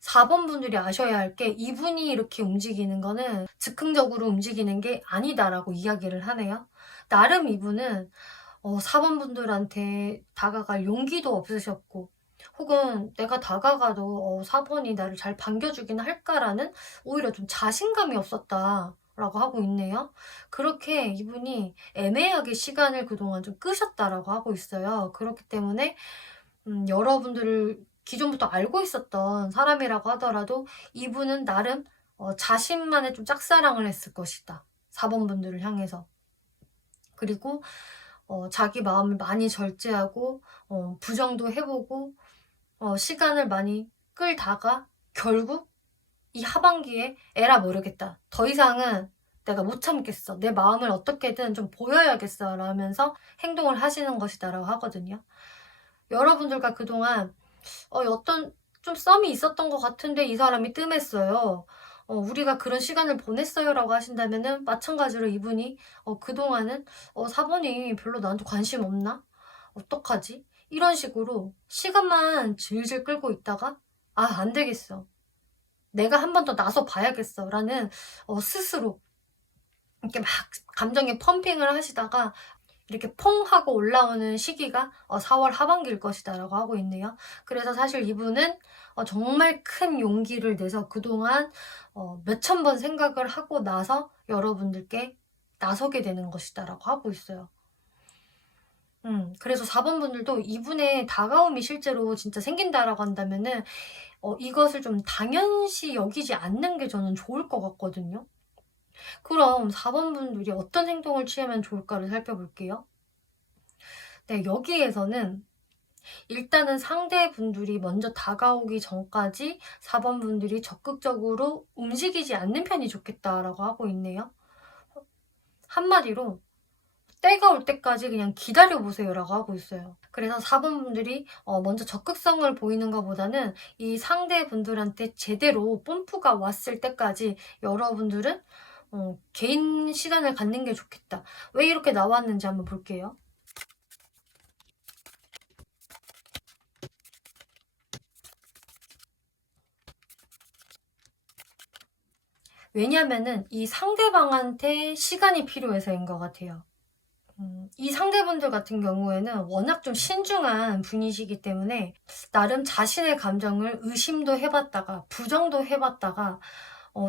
4번 분들이 아셔야 할 게 이분이 이렇게 움직이는 거는 즉흥적으로 움직이는 게 아니다라고 이야기를 하네요. 나름 이분은 4번 분들한테 다가갈 용기도 없으셨고 혹은 내가 다가가도 4번이 나를 잘 반겨주긴 할까라는 오히려 좀 자신감이 없었다라고 하고 있네요. 그렇게 이분이 애매하게 시간을 그동안 좀 끄셨다라고 하고 있어요. 그렇기 때문에 여러분들을 기존부터 알고 있었던 사람이라고 하더라도 이분은 나름 자신만의 좀 짝사랑을 했을 것이다. 4번 분들을 향해서. 그리고 자기 마음을 많이 절제하고 부정도 해보고 시간을 많이 끌다가 결국 이 하반기에 에라 모르겠다. 더 이상은 내가 못 참겠어. 내 마음을 어떻게든 좀 보여야겠어. 라면서 행동을 하시는 것이다라고 하거든요. 여러분들과 그동안 어떤 좀 썸이 있었던 것 같은데 이 사람이 뜸했어요. 우리가 그런 시간을 보냈어요 라고 하신다면은 마찬가지로 이분이 그동안은 4번이 별로 나한테 관심 없나? 어떡하지? 이런 식으로 시간만 질질 끌고 있다가 안 되겠어. 내가 한 번 더 나서 봐야겠어 라는 스스로 이렇게 막 감정의 펌핑을 하시다가 이렇게 퐁 하고 올라오는 시기가 4월 하반기일 것이다 라고 하고 있네요. 그래서 사실 이분은 정말 큰 용기를 내서 그동안 몇천 번 생각을 하고 나서 여러분들께 나서게 되는 것이다 라고 하고 있어요. 그래서 4번 분들도 이분의 다가옴이 실제로 진짜 생긴다라고 한다면은 이것을 좀 당연시 여기지 않는 게 저는 좋을 것 같거든요. 그럼 4번 분들이 어떤 행동을 취하면 좋을까를 살펴볼게요. 네, 여기에서는 일단은 상대분들이 먼저 다가오기 전까지 4번 분들이 적극적으로 움직이지 않는 편이 좋겠다라고 하고 있네요. 한마디로 때가 올 때까지 그냥 기다려보세요라고 하고 있어요. 그래서 4번 분들이 먼저 적극성을 보이는 것보다는 이 상대분들한테 제대로 뽐뿌가 왔을 때까지 여러분들은 개인 시간을 갖는 게 좋겠다. 왜 이렇게 나왔는지 한번 볼게요. 왜냐면은 이 상대방한테 시간이 필요해서인 것 같아요. 이 상대분들 같은 경우에는 워낙 좀 신중한 분이시기 때문에 나름 자신의 감정을 의심도 해봤다가 부정도 해봤다가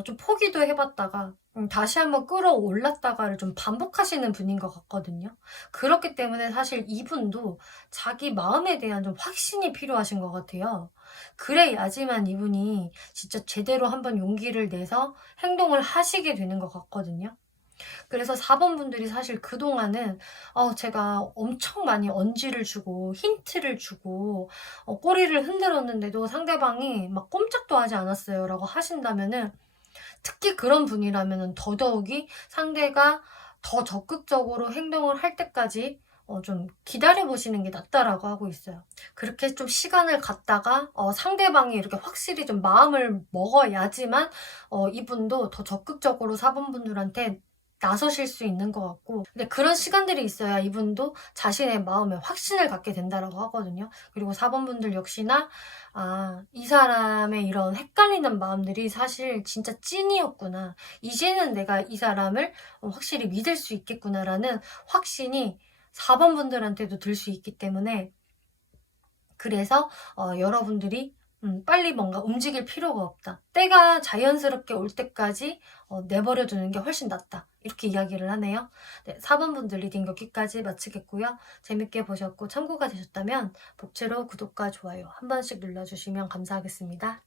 좀 포기도 해봤다가 다시 한번 끌어올랐다가를 좀 반복하시는 분인 것 같거든요. 그렇기 때문에 사실 이분도 자기 마음에 대한 좀 확신이 필요하신 것 같아요. 그래야지만 이분이 진짜 제대로 한번 용기를 내서 행동을 하시게 되는 것 같거든요. 그래서 4번 분들이 사실 그동안은 제가 엄청 많이 언지를 주고 힌트를 주고 꼬리를 흔들었는데도 상대방이 막 꼼짝도 하지 않았어요 라고 하신다면은, 특히 그런 분이라면은 더더욱이 상대가 더 적극적으로 행동을 할 때까지 좀 기다려 보시는 게 낫다라고 하고 있어요. 그렇게 좀 시간을 갖다가 상대방이 이렇게 확실히 좀 마음을 먹어야지만 이분도 더 적극적으로 4번 분들한테 나서실 수 있는 것 같고, 근데 그런 시간들이 있어야 이분도 자신의 마음에 확신을 갖게 된다라고 하거든요. 그리고 4번 분들 역시나 이 사람의 이런 헷갈리는 마음들이 사실 진짜 찐이었구나. 이제는 내가 이 사람을 확실히 믿을 수 있겠구나라는 확신이 4번 분들한테도 들 수 있기 때문에, 그래서 여러분들이 빨리 뭔가 움직일 필요가 없다. 때가 자연스럽게 올 때까지 내버려 두는 게 훨씬 낫다. 이렇게 이야기를 하네요. 네, 4번 분들 리딩 여기까지 마치겠고요. 재밌게 보셨고 참고가 되셨다면 복채로 구독과 좋아요 한 번씩 눌러주시면 감사하겠습니다.